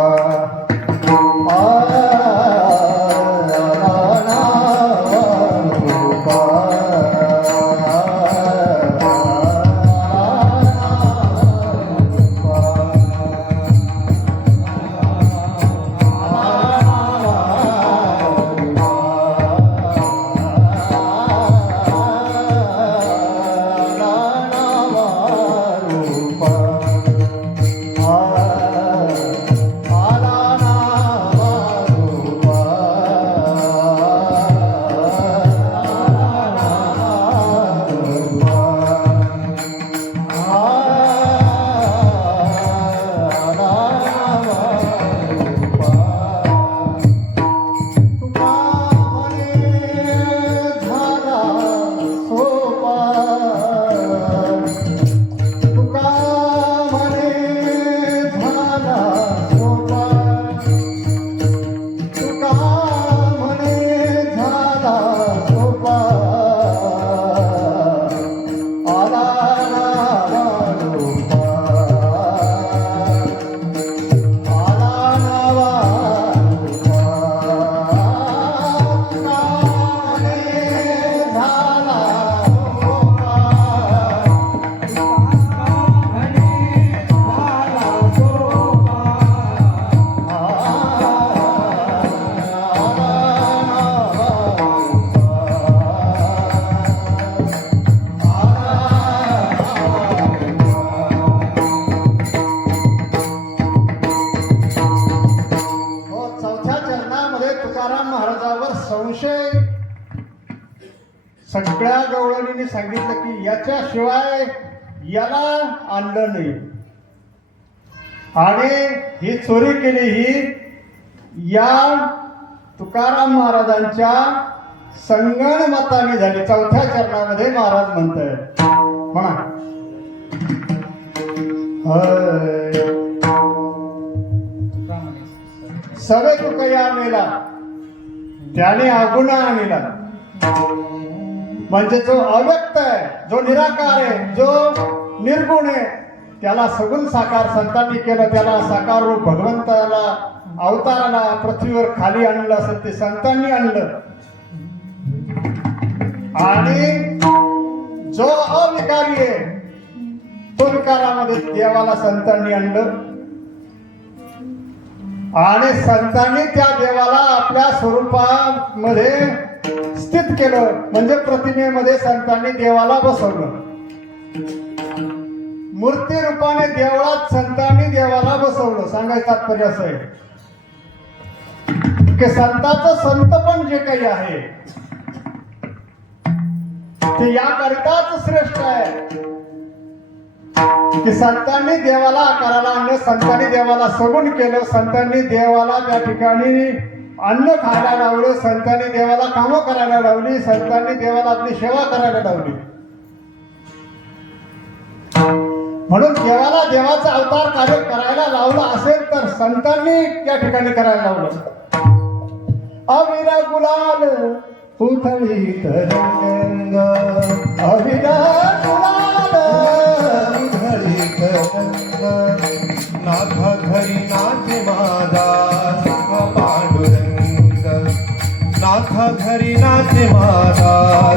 संशय सगळ्या गवळणींनी सांगितलं की याच्याशिवाय याला आणलं नाही आणि ही चोरी केली ही या तुकाराम महाराजांच्या संगणमताने झाली. चौथ्या चरणामध्ये महाराज म्हणतात म्हणा सवे तुकया मेला त्याने अगुणा आणला. म्हणजे जो अव्यक्त आहे, जो निराकार आहे, जो निर्गुण आहे, त्याला सगुण साकार संतांनी केलं. त्याला साकार रूप भगवंताला अवताराला पृथ्वीवर खाली आणलं असेल ते संतांनी आणलं. आणि जो अविकारी आहे तो विकारामध्ये देवाला संतांनी आणलं. आणि संतांनी त्या देवाला आपल्या स्वरूपामध्ये स्थित केलं. म्हणजे प्रतिमेमध्ये संतांनी देवाला बसवलं. मूर्ती रूपाने देवळात संतांनी देवाला बसवलं. सांगायचं तात्पर्य असं आहे की संतांचं संतपण जे काही आहे ते याकरिताच श्रेष्ठ आहे की संतांनी देवाला आकाराला आणलं. संतांनी देवाला सगुण केलं. संतांनी देवाला त्या ठिकाणी अन्न खायला लावलं. संतांनी देवाला कामं करायला लावली. संतांनी देवाला आपली सेवा करायला लावली. म्हणून देवाला देवाचा अवतार कार्य करायला लावलं असेल तर संतांनी त्या ठिकाणी करायला लावलं. अविरा गुलाल उथळी तरंग अविरा गुलाल उथळी तरंग नाथा घरी नाचे माझा सखा पांडुरंग. नाथा घरी नाचे माझा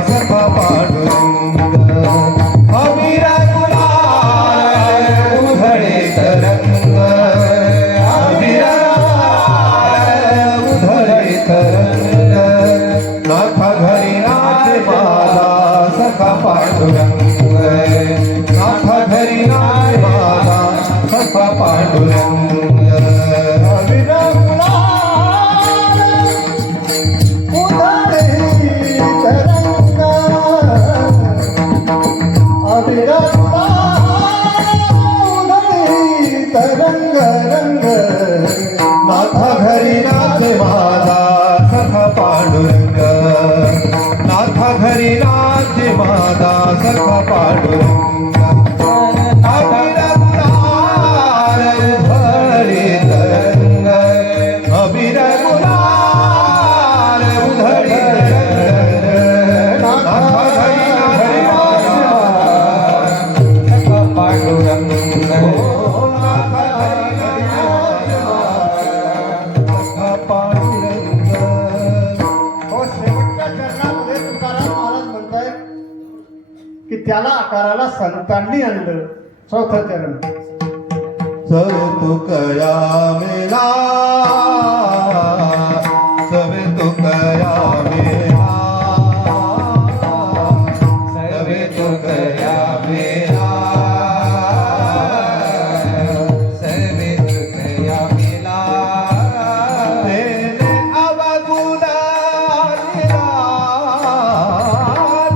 सखा पांडुरंग. अविरा गुलाल उधळे तरंग अविरा उधळे तरंग. नाथा घरी नाचे माझा सखा पांडुरंग. नाथा घरी नाचे माझा सखा पांडुरंग. अविरा गुलाल उधळी तरंग अविरा गुलाल उधळी तरंग रंग. नाथा घरी नाचे माझा सखा पांडुरंग. सखा पांडुरंग अबीर गुलाल उधळी तरंग अबीर गुलाल उधळी तरंग नाथा घरी नाथ माझा सखा पांडुरंग नाथा घरी नाथ माझा सखा पांडुरंग. हो शेवटच्या चरणामध्ये तुकाराम महाराज म्हणतायत की त्याला आकाराला संतांनी आणलं. चौथं चरण. सर तुकया मेला सवे तुकया मेला सवे तुकया मेला सवे तुकया मेला तेने अवगुणा दिला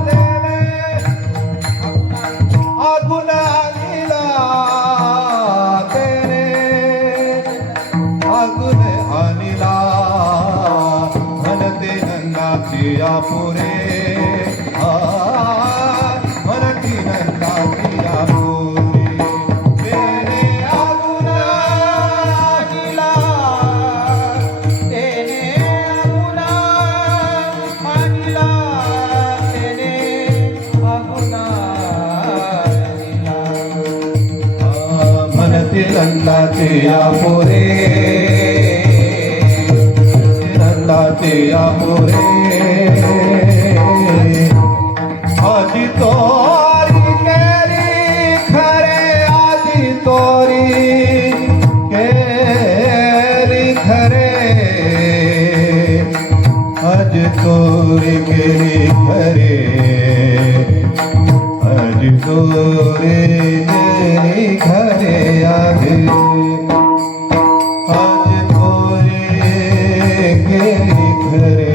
तेने अगुणा दिला तेने अगुण अनिला म्हणते नंदाची पुरे म्हणती नंदाची पुरे तेने अगुण अनिला तेने अगुण अनिला तेने अगुण अनिला म्हणते नंदाचे पुरे नंदाचे पुरे आजी तोरी केली खरे आजी तोरी केली खरे आज तोरी केली खरे आज तोरी केली खरे आजी आज तोरी केली खरे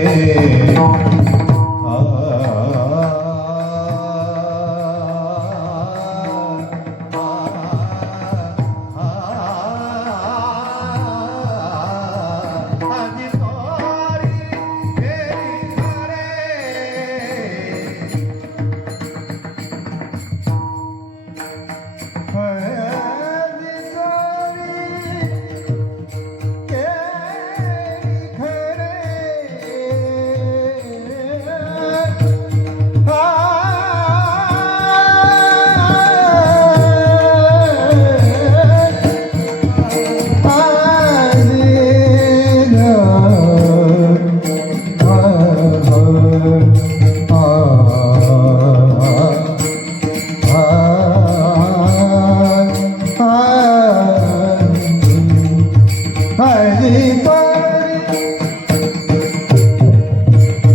आज तोरी केली खरे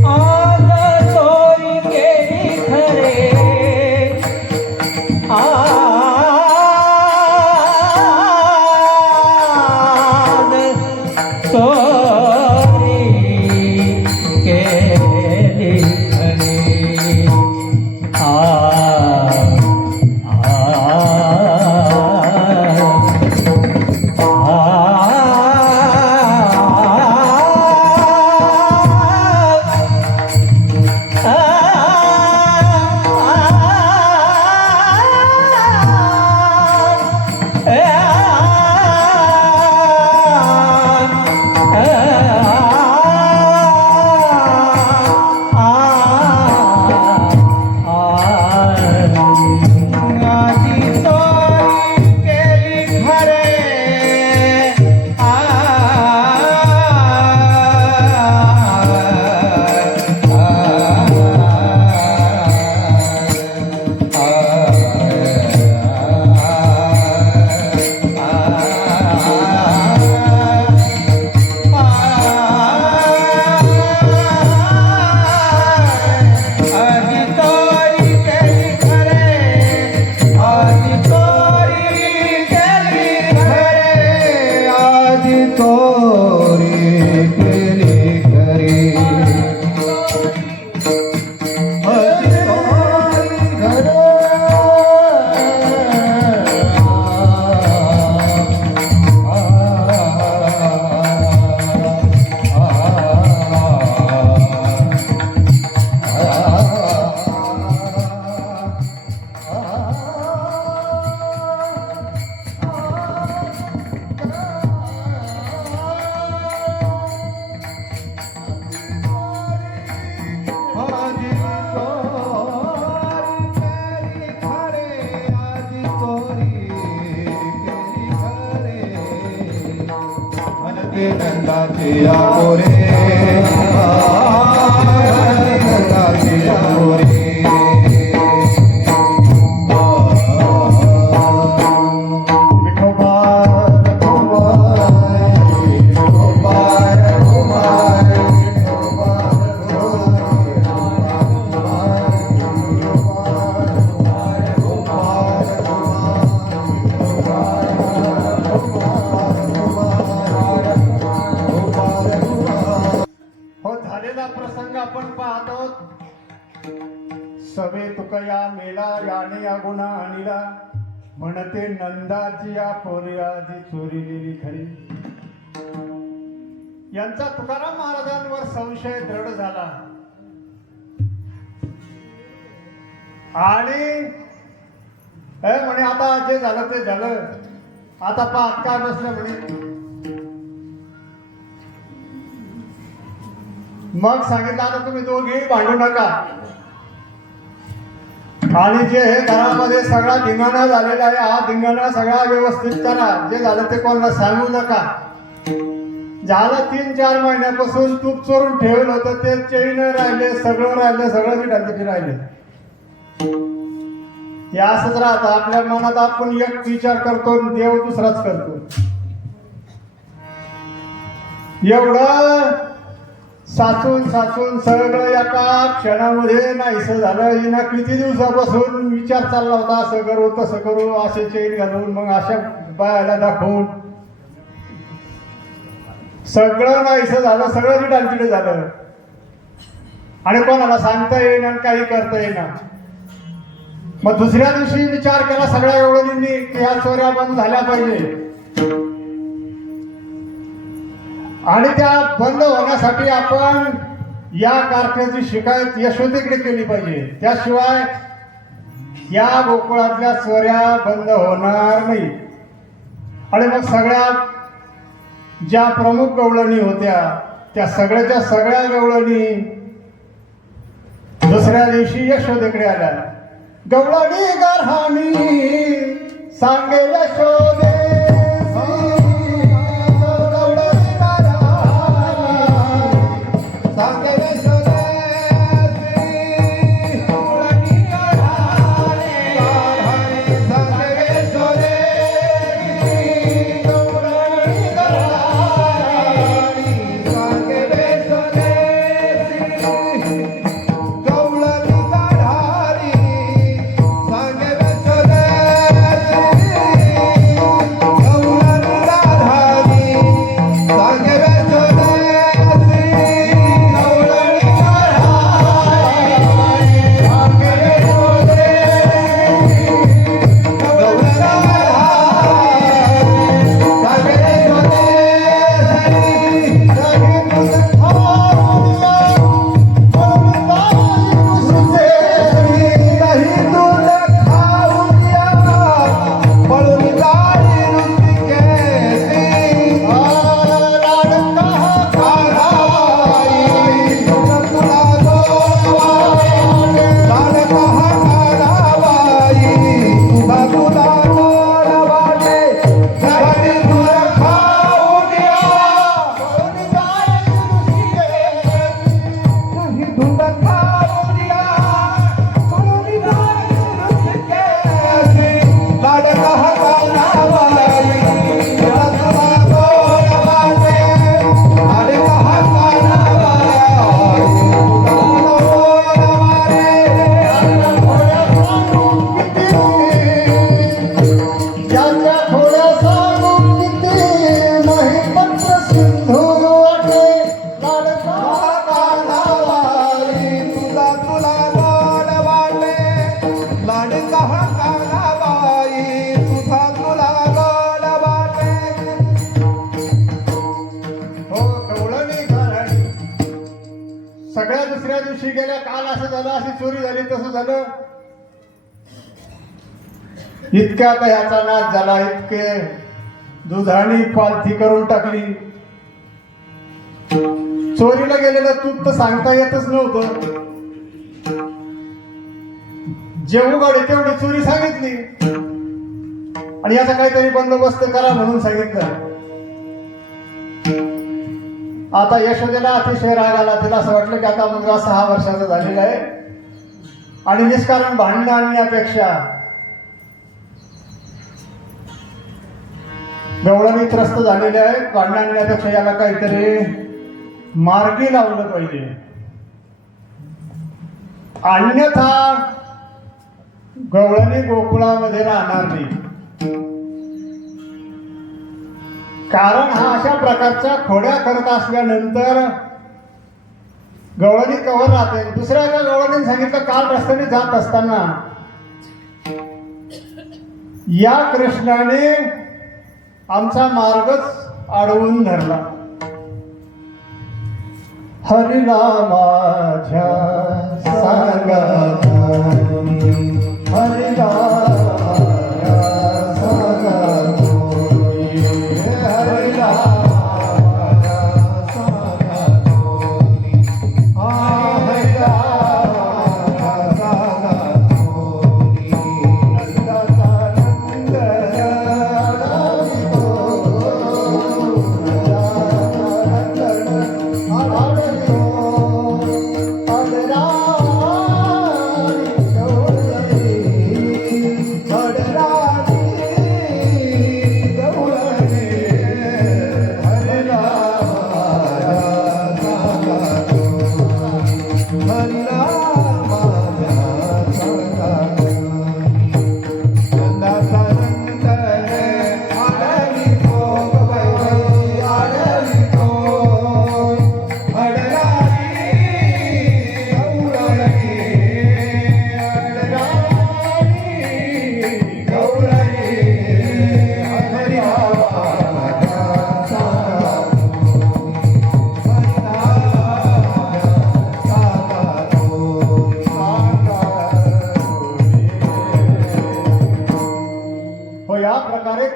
आज चोरी केली खरे आज चोरी केली खरे नंदाची आमोरे नंदाची आमोरे विठोबा हो झालेला प्रसंग आपण पाहतो. सवे तुकया मेला याने या गुन्हा आणिला म्हणते नंदाची या पोरियाची चोरीलेली खरी. यांचा तुकाराम महाराजांवर संशय दृढ झाला आणि म्हणे आता जे झालं ते झालं, आता पाहत काय बसलं म्हणे. मग सांगितलं आता तुम्ही दोघेही भांडू नका आणि जे हे घरामध्ये सगळा धिंगाणा झालेला आहे हा धिंगाणा सगळा व्यवस्थित करा. जे झालं ते कोणाला सांगू नका. झालं 3-4 महिन्यापासून तूप चोरून ठेवलं होतं ते चैन राहिले, सगळं राहिलं, सगळं बिटांचे राहिले. हे असंच राहतं. आपल्या मनात आपण एक विचार करतो देव दुसराच करतो. एवढं साचून साचून सगळं एका क्षणामध्ये नाहीसं झालं. हिना किती दिवसापासून विचार चालला होता असं करू तसं करू, असे चैन घालून मग अशा बायाला दाखवून सगळं नाहीसं झालं, सगळं बिटांचिडे झालं आणि कोणाला सांगता येईना आणि काही करता येईना. मग दुसऱ्या दिवशी विचार केला सगळ्या एवढ्यांनी की या चोऱ्या बंद झाल्या पाहिजे आणि त्या बंद होण्यासाठी आपण या कारखान्याची शिकायत यशोदेकडे केली पाहिजे. त्याशिवाय या गोकुळातल्या चोऱ्या बंद होणार नाही. आणि मग सगळ्या ज्या प्रमुख गवळणी होत्या त्या सगळ्याच्या सगळ्या गवळणी दुसऱ्या दिवशी यशोदेकडे आल्या. गवळणी गरहाणी सांगे यशोदे सगळ्या दुसऱ्या दिवशी गेल्या. काल असं झालं, अशी चोरी झाली, तसं झालं. इतक्या ह्याचा नाश झाला, इतके दुधाणी पालथी करून टाकली. चोरीला गेलेलं तूप तर सांगता येतच नव्हतं. जेवू गाडी तेवढी चोरी सांगितली आणि याचा काहीतरी बंदोबस्त करा म्हणून सांगितलं. आता यशोदेला अतिशय राग आला. तिला असं वाटलं की आता मुलगा 6 वर्षाचा झालेला आहे आणि निष्कारण भांडणं आणण्यापेक्षा गवळणी त्रस्त झालेले आहेत. भांडणं आणण्यापेक्षा याला काहीतरी मार्गी लावलं पाहिजे, अन्यथा गवळणी गोकुळामध्ये राहणार नाही. कारण हा अशा प्रकारच्या खोड्या करत असल्यानंतर गवळणी कवर राहते. दुसऱ्या एका गवळणीने सांगितलं, काल रस्त्याने जात असताना या कृष्णाने आमचा मार्गच अडवून धरला. हरिला माझ्या सांगा, हरिला माझ्या सांगा, हरिला माझ्या सांगा, हरिला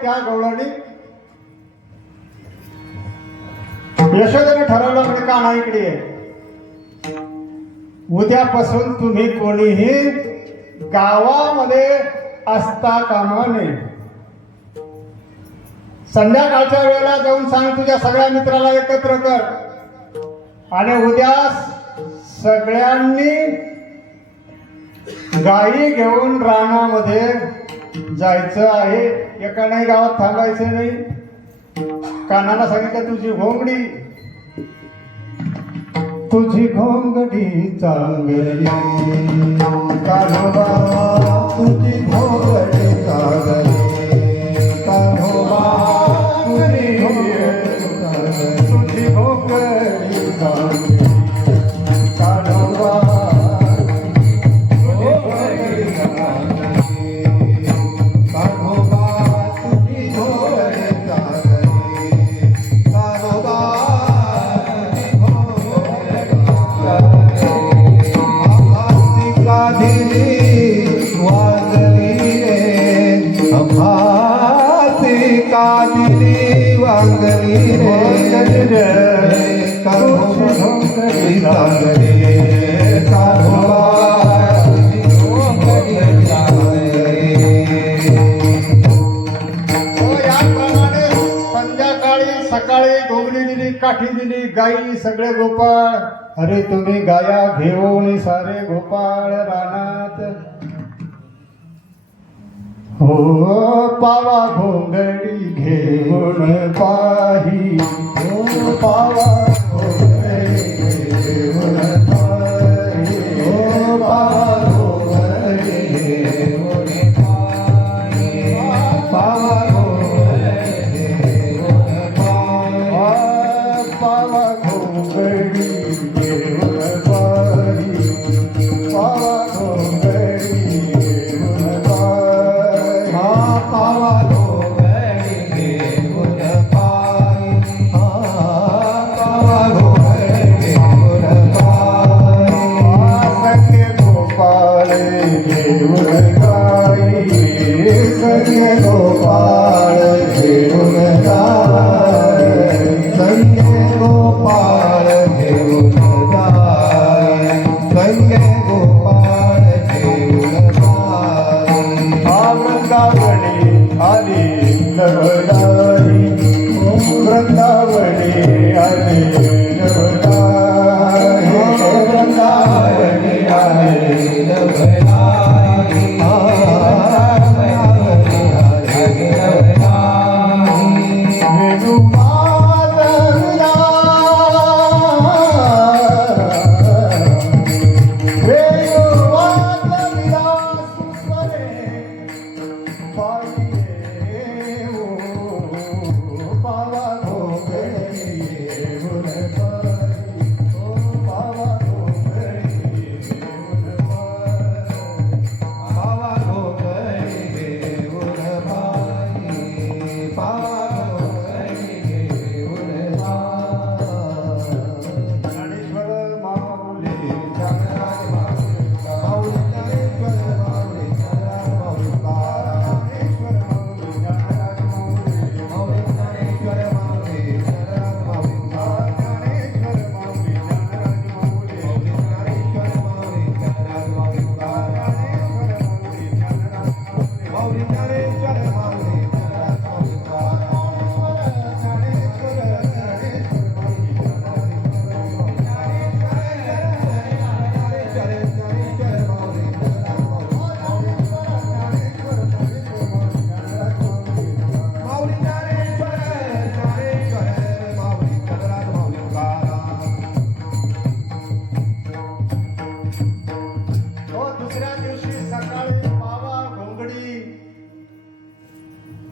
त्या गवळणी यशोदेने ठरवलं म्हणजे कान्हा इकडे आहे. उद्यापासून तुम्ही कोणीही गावामध्ये असता कामा नये. संध्याकाळच्या वेळेला जाऊन सांग तुझ्या सगळ्या मित्राला एकत्र कर आणि उद्या सगळ्यांनी गायी घेऊन रानामध्ये जायचं आहे. एकाही गावात थांबायचं नाही. कानाला सांगितलं, तुझी घोंगडी चांगली कान्होबा, तुझी घोंगडी चांगली कान्होबा, तुझी घोंगडी चांगली कान्होबा. सकाळी घोंगडी दिली, काठी दिली, गाई सगळे गोपाळ. अरे तुम्ही गाया घेऊन सारे गोपाळ रानात. हो पावा घोंगडी घेऊन पाही, हो पावा घोंगडी घेऊन पाही, हो पावा घोंगडी घेऊन पाही, पावा पावा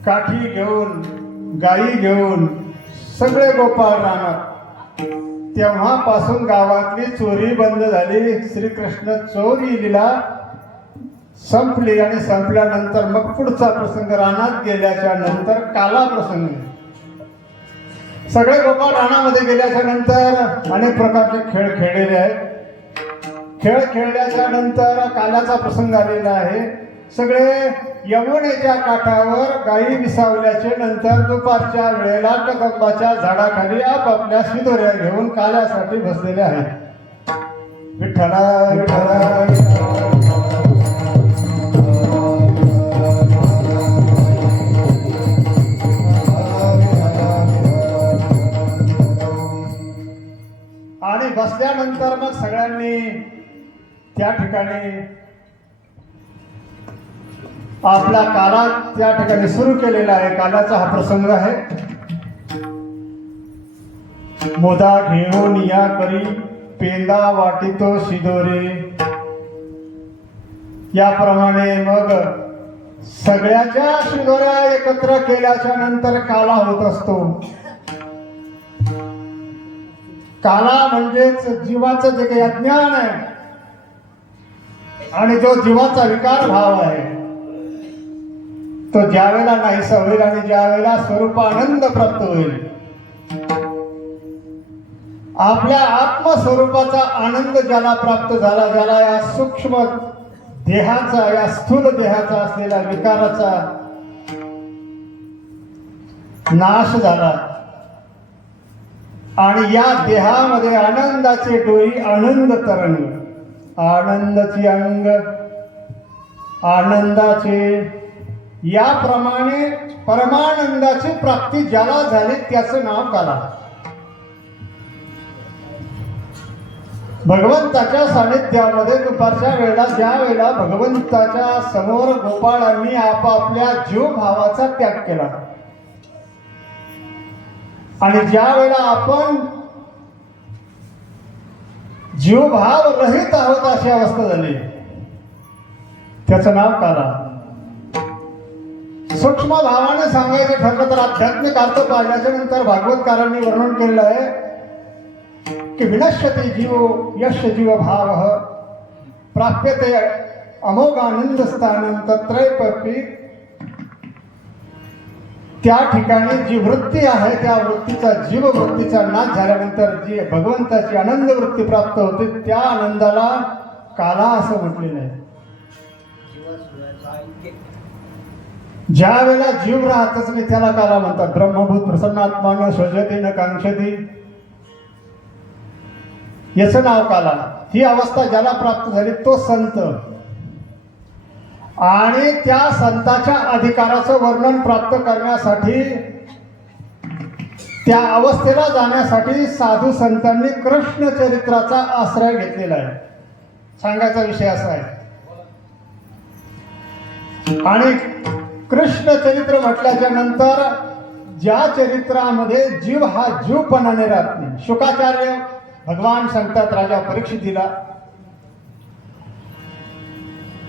काठी घेऊन गाई घेऊन सगळे गोपाळ राहणार. तेव्हापासून गावातली चोरी बंद झाली. श्रीकृष्ण चोरी लीला संपली आणि संपल्यानंतर मग पुढचा प्रसंग रानात गेल्याच्या नंतर काला प्रसंग. सगळे गोपाळ रानामध्ये गेल्याच्या नंतर अनेक प्रकारचे खेळ खेळलेले आहेत. खेळ खेळल्याच्या नंतर कालाचा प्रसंग आलेला आहे. सगळे यमुनेच्या काठावर गायी विसावल्याचे नंतर दुपारच्या वेळेला कदंबाच्या झाडाखाली आपापल्या शिदोऱ्या घेऊन काल्यासाठी बसलेले आहेत. विठ्ठला विठ्ठला आणि बसल्यानंतर मग सगळ्यांनी त्या ठिकाणी आपला काला त्या ठिकाणी सुरू केलेला आहे. कालाचा हा प्रसंग आहे. मोदा घेऊन या करी पेंदा वाटितो शिदोरे. याप्रमाणे मग सगळ्याच्या शिदोऱ्या एकत्र केल्याच्या नंतर काला होत असतो. काला म्हणजेच जीवाचं जे काही अज्ञान आहे आणि जो जीवाचा विकार भाव आहे तो ज्यावेळेला नाहीसा होईल आणि ज्यावेळेला स्वरूपानंद प्राप्त होईल, आपल्या आत्मस्वरूपाचा आनंद ज्याला प्राप्त झाला, ज्याला या सूक्ष्म देहाचा, या स्थूल देहाचा असलेला विकाराचा नाश झाला आणि या देहामध्ये आनंदाचे डोई, आनंद तरंग, आनंदाची अंग, आनंदाचे, याप्रमाणे परमानंदाची प्राप्ती ज्याला झाली त्याचं नाव काला. भगवंताच्या सानिध्यामध्ये दुपारच्या वेळेला ज्या वेळेला भगवंताच्या समोर गोपाळांनी आपापल्या जीव भावाचा त्याग केला आणि ज्या वेळेला आपण जीवभाव रहित आहोत अशी अवस्था झाली, त्याचं नाव काला. सूक्ष्म भावाने सांगायचं ठरलं तर आध्यात्मिक अर्थ पाहिल्याच्या नंतर भागवतकारांनी वर्णन केलेलं आहे की विनश्यती जीवो यश जीव भाव प्राप्यते अमोघानंद स्थानं तत्रैपपि. त्या ठिकाणी जी वृत्ती आहे त्या वृत्तीचा, जीव वृत्तीचा नाश झाल्यानंतर जी भगवंताची आनंद वृत्ती प्राप्त होते त्या आनंदाला काला असं म्हटलेलं आहे. ज्या वेळेला जीव राहतच नाही त्याला काला म्हणतात. ब्रह्मभूत प्रसन्नात्मान स्वजती न कांक्षती, याचं नाव काला. ही अवस्था ज्याला प्राप्त झाली तो संत. आणि त्या संताच्या अधिकाराचं वर्णन प्राप्त करण्यासाठी, त्या अवस्थेला जाण्यासाठी साधू संतांनी कृष्ण चरित्राचा आश्रय घेतलेला आहे. सांगायचा विषय असा आहे. आणि कृष्ण चरित्र म्हटल्याच्या नंतर ज्या चरित्रामध्ये जीव हा जीवपणाने राहत नाही. शुकाचार्य भगवान सांगतात राजा परीक्षितीला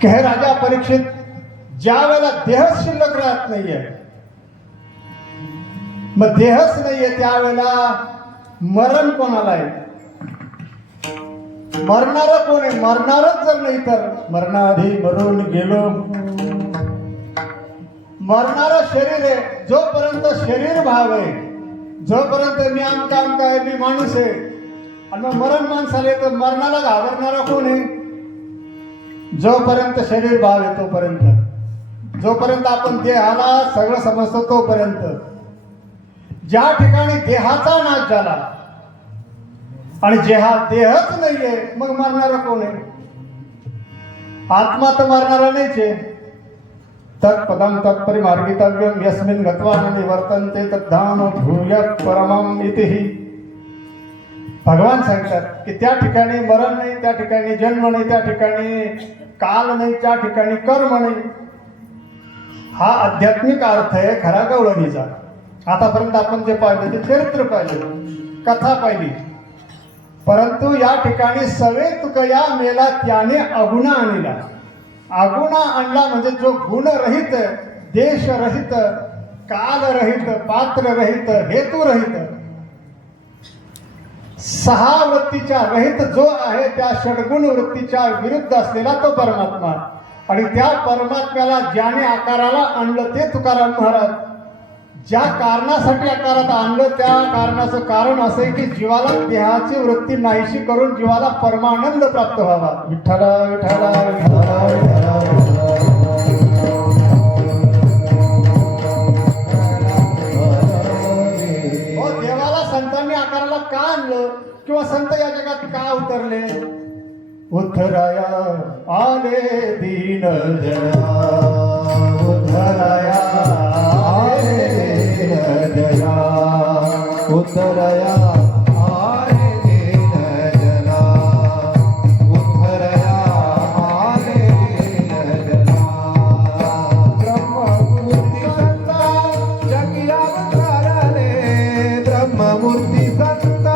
की हे राजा परीक्षित, ज्या वेळेला देहच शिल्लक राहत नाहीये, मग देहच नाहीये त्यावेळेला मरण कोणाला आहे? मरणार कोण आहे? मरणारच जर नाही तर मरणाआधी मरून गेलो. मरणारं शरीर आहे. जोपर्यंत शरीर भाव आहे, जोपर्यंत मी आमका आहे, मी माणूस आहे, आणि मग मरण माणसाला तर मरणाला घाबरणारा कोण आहे? जोपर्यंत शरीर भाव आहे तोपर्यंत, जोपर्यंत आपण देहाला सगळं समजतो तोपर्यंत. ज्या ठिकाणी देहाचा नाश झाला आणि जेहा देहच नाहीये मग मरणारा कोण आहे? आत्मा तर मरणारा नाहीच आहे. तत्पदम तत्परिमार्गितव्यम यस्मिन् गत्वा न निवर्तन्ते तद्धाम भूय परमम इति. भगवान सांगतात की त्या ठिकाणी मरण नाही, त्या ठिकाणी जन्म नाही, त्या ठिकाणी काल नाही, त्या ठिकाणी कर्म नाही. हा आध्यात्मिक अर्थ आहे खरा गवळणीचा. आतापर्यंत आपण जे पाहिलं ते चरित्र पाहिलं, कथा पाहिली, परंतु या ठिकाणी सवे तुकया मेला त्याने अगुणा आणला. अगुणा आणला म्हणजे जो गुणरहित, देशरहित, कालरहित, पात्ररहित, हेतुरहित, सहा वृत्तीच्या रहित जो आहे त्या षडगुण वृत्तीच्या विरुद्ध असलेला तो परमात्मा. आणि त्या परमात्म्याला ज्याने आकाराला आणलं ते तुकाराम महाराज. ज्या कारणासाठी आकारात आणलं त्या कारणाचं कारण असं आहे की जीवाला देहाची वृत्ती नाहीशी करून जीवाला परमानंद प्राप्त व्हावा. विठ्ठला विठ्ठला विठ्ठला विठ्ठला. हो, देवाला संतांनी आकाराला का आणलं किंवा संत या जगात का उतरले? उद्धराया आले दीन जना, उद्धराया आले दीन जना, उद्धरया आले दीन जना, उद्धरया आले दीन जना. ब्रह्ममूर्ती संत जगी अवतारले, ब्रह्ममूर्ती संत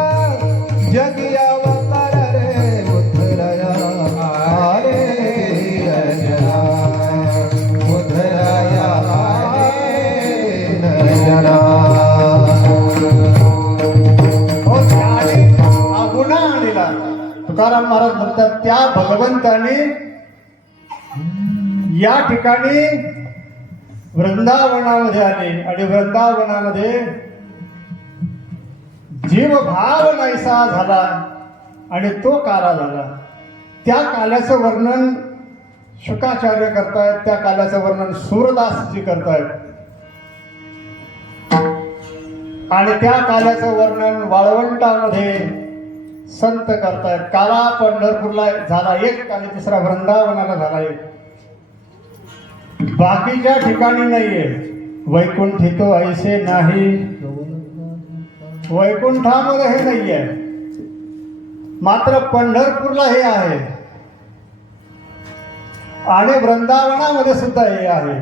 जगी अवतारले, उद्धरया आले दीन जना, उद्धरया आले दीन जना. हो, त्याने हा गुन्हा आणला. तुकाराम महाराज म्हणतात त्या भगवंताने या ठिकाणी वृंदावनामध्ये आले आणि वृंदावनामध्ये जीवभाव नाहीसा झाला आणि तो काला झाला. त्या काल्याचं वर्णन शुकाचार्य करतायत, त्या काल्याचं वर्णन सूरदासजी करतायत आणि त्या काल्याचं वर्णन वाळवंटामध्ये संत करतायत. काला पंढरपूरला झाला एक आणि दुसरा वृंदावनाला झाला एक. बाकीच्या ठिकाणी नाहीये. वैकुंठी तो ऐसे नाही, वैकुंठामध्ये हे नाहीये, मात्र पंढरपूरला हे आहे आणि वृंदावनामध्ये सुद्धा हे आहे.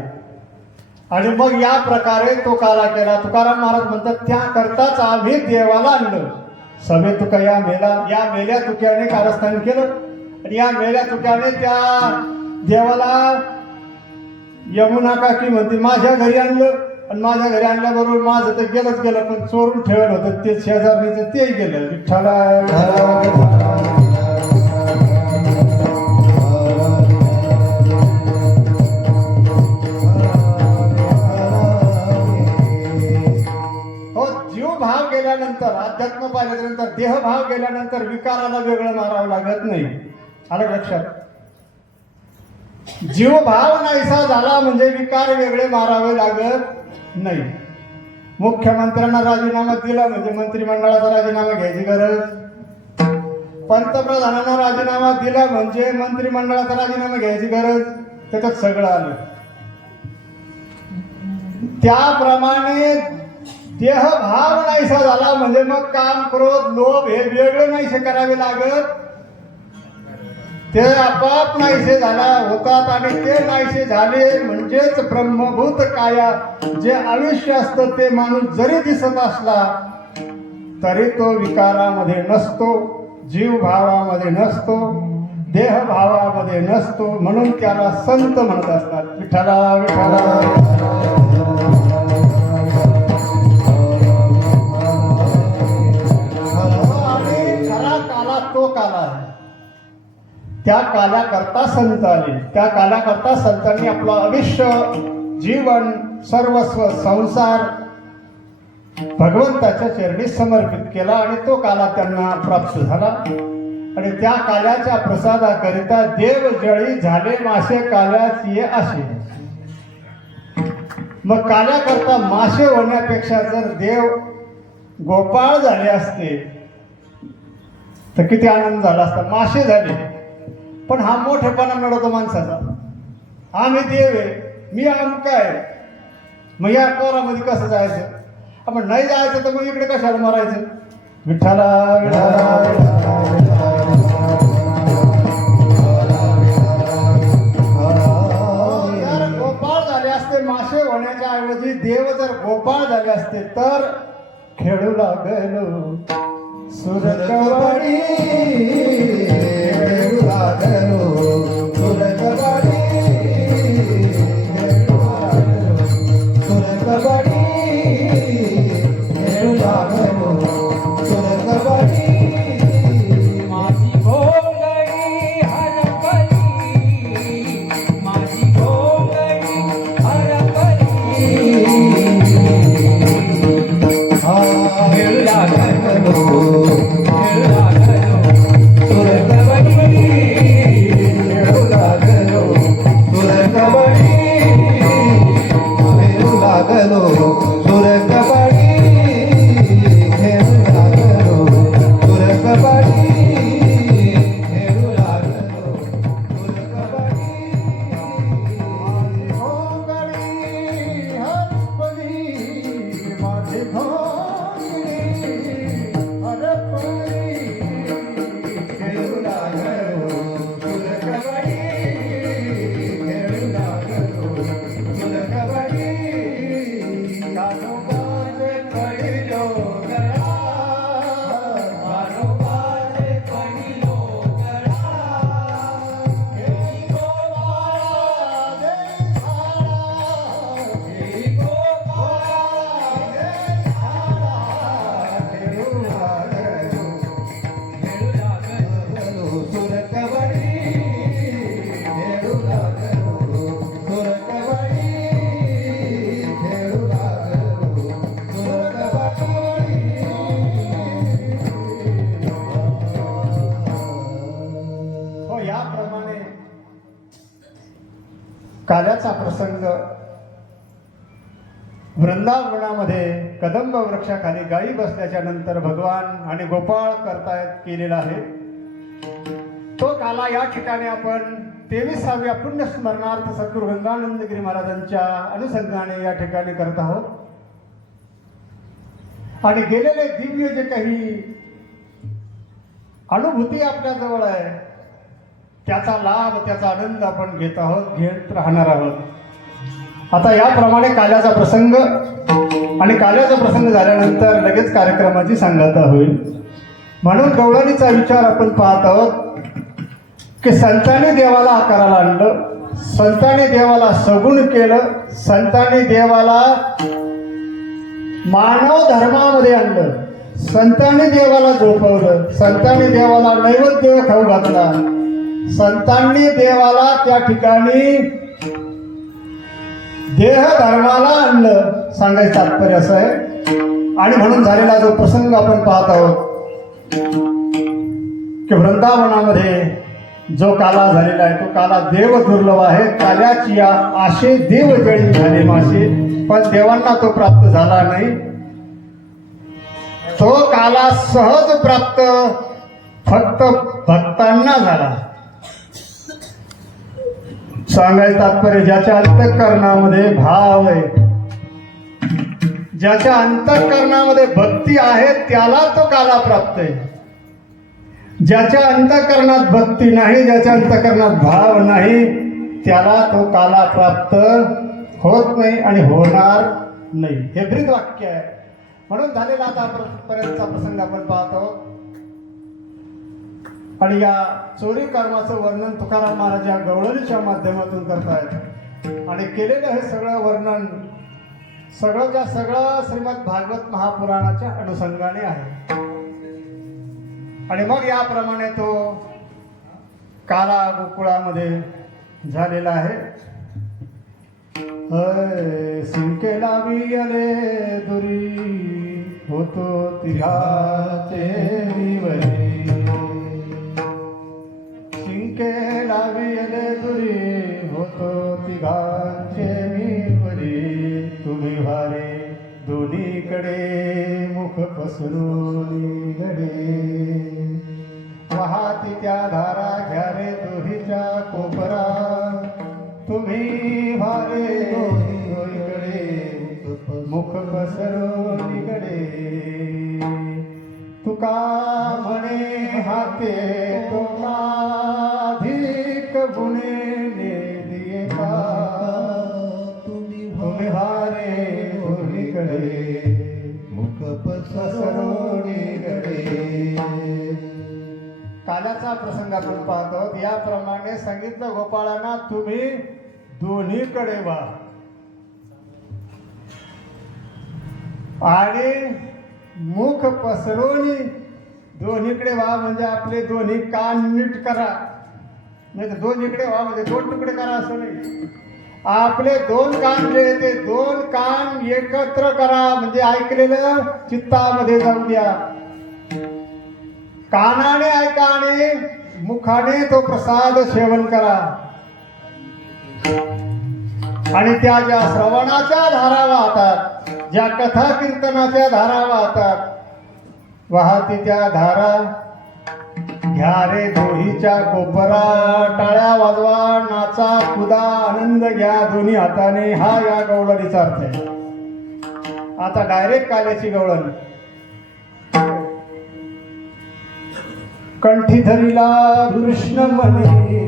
आणि मग या प्रकारे तो काला केला. तुकाराम महाराज म्हणतात त्याकरताच आम्ही देवाला आणलं. सभे तुका या मेल्या तुक्याने कारस्थान केलं आणि या मेल्या तुक्याने त्या देवाला यमुना काकी म्हणते माझ्या घरी आणलं आणि माझ्या घरी आणल्याबरोबर माझं तर गेलंच गेलं, पण चोरून ठेवलं होतं ते शेजारणीचं तेही गेलं. विठ्ठला भाव गेल्यानंतर, अध्यात्म पाहिल्यानंतर, देहभाव गेल्यानंतर विकाराला वेगळं मारावं लागत नाही. आलं लक्षात? जीवभाव नाहीसा झाला म्हणजे विकार वेगळे मारावे लागत नाही. मुख्यमंत्र्यांना राजीनामा दिला म्हणजे मंत्रिमंडळाचा राजीनामा घ्यायची गरज, पंतप्रधानांना राजीनामा दिला म्हणजे मंत्रिमंडळाचा राजीनामा घ्यायची गरज. त्याच्यात सगळं आलं. त्याप्रमाणे देहभाव नाहीसा झाला म्हणजे मग काम, क्रोध, लोभ हे वेगळे नाहीसे करावे लागत. ते आपाप नाहीसे झाला होतात आणि ते नाहीसे झाले म्हणजेच ब्रह्मभूत काया जे आयुष्य असतं ते माणूस जरी दिसत असला तरी तो विकारामध्ये नसतो, जीवभावामध्ये नसतो, देहभावामध्ये नसतो. म्हणून त्याला संत म्हणत असतात. विठ्ठला विठ्ठला. तो काला आहे. त्या काल्याकरता संत आले. त्या काल्याकरता संतांनी आपलं आयुष्य, जीवन, सर्वस्व, संसार भगवंताच्या चरणी समर्पित केला आणि तो काला त्यांना प्राप्त झाला. आणि त्या काल्याच्या प्रसादाकरिता देव जळी झाले मासे काल्यास ये असे. मग काल्याकरता मासे होण्यापेक्षा जर देव गोपाळ झाले असते तर किती आनंद झाला असता. मासे झाले पण हा मोठेपणा मिळवतो माणसाचा. आम्ही देव आहे, मी अमुक आहे, मग या कोरामध्ये कसं जायचं? आपण नाही जायचं तर मग इकडे कशाला मारायचं? विठ्ठला जर गोपाळ झाले असते मासे होण्याच्या ऐवजी देव जर गोपाळ झाले असते तर खेळू लागलो सुरकवाडी, खेळू लागलो सुरकवाडी, खेळू लागलो सुरकवाडी. प्रसंग वृंदावनामध्ये कदंब वृक्षाखाली गायी बसल्याच्या नंतर भगवान आणि गोपाळ करतायत केलेला आहे. तो काला या ठिकाणी आपण 23व्या पुण्यस्मरणार्थ सद्गुरू गंगानंदगिरी महाराजांच्या अनुषंगाने या ठिकाणी करत आहोत. आणि गेलेले दिव्य जे काही अनुभूती आपल्या जवळ आहे त्याचा लाभ त्याचा आनंद आपण घेत आहोत, घेत राहणार आहोत. आता याप्रमाणे काल्याचा प्रसंग आणि काल्याचा प्रसंग झाल्यानंतर लगेच कार्यक्रमाची सांगता होईल. म्हणून गवळणीचा विचार आपण पाहत आहोत की संतांनी देवाला आकाराला आणलं, संतांनी देवाला सगुण केलं, संतांनी देवाला मानव धर्मामध्ये आणलं, संतांनी देवाला झोपवलं, संतांनी देवाला नैवेद्य खाऊ घातला, संतांनी देवाला त्या ठिकाणी देह धर्माला आणलं. सांगायचं तात्पर्य असं आहे. आणि म्हणून झालेला जो प्रसंग आपण पाहत आहोत की वृंदावनामध्ये जो काला झालेला आहे तो काला देव दुर्लभ आहे. काल्याची आशे देव जळी झाले मासे, पण देवांना तो प्राप्त झाला नाही. तो काला सहज प्राप्त फक्त भक्तांना झाला. सांगायचं तात्पर्य ज्याच्या अंतःकरणामध्ये भाव आहे, ज्याच्या अंतःकरणामध्ये भक्ती आहे त्याला तो काला प्राप्त आहे. ज्याच्या अंतःकरणात भक्ती नाही, ज्याच्या अंतःकरणात भाव नाही त्याला तो काला प्राप्त होत नाही आणि होणार नाही. हे ब्रीद वाक्य आहे. म्हणून झालेला आतापर्यंतचा प्रसंग आपण पाहतो. आणि या चोरी कर्माचं वर्णन तुकाराम महाराज या गवळणीच्या माध्यमातून करतायत. आणि केलेलं हे सगळं वर्णन सगळं श्रीमद भागवत महापुराणाच्या अनुषंगाने आहे. आणि मग याप्रमाणे तो काला गोकुळामध्ये झालेला आहे. सिंके लावी आले दुरी होतो तिघाचे निवरी, सिंके लावी आले दुरी होतो तिघाचे निवरी, तुम्ही भारे दोन्हीकडे मुख पसरून गडे, वाहती त्या धारा घ्या रे दोहीच्या कोपरा, तुम्ही भारे दोन्हीकडे मुख पसरून गडे, तुका म्हणे हाते तोका अधिक गुणे दिये का, तुम्ही भारे दोन्हीकडे मुख पसरून गडे. काल्याचा प्रसंग आपण पाहतो. याप्रमाणे सांगितलं गोपाळांना तुम्ही दोन्हीकडे व्हा आणि मुख पसरवणी दोन्हीकडे व्हा. म्हणजे आपले दोन्ही कान नीट करा. नाही तर दोन्हीकडे व्हा म्हणजे दोन तुकडे करा असं नाही. आपले दोन कान जे ते दोन कान एकत्र करा. म्हणजे ऐकलेलं चित्तामध्ये जाऊ द्या. कानाने ऐका आणि मुखाने तो प्रसाद सेवन करा. आणि त्या ज्या श्रवणाच्या धारा वाहतात, ज्या कथा कीर्तनाच्या धारा वाहतात, वाहती त्या धारा घ्या रे दोहीच्या कोपरा, टाळ्या वाजवा, नाचा, कुदा, आनंद घ्या दोन्ही हाताने. हा या गवळणीचा अर्थ आहे. आता डायरेक्ट काल्याची गवळण. कंठी धरिला कृष्ण म्हणे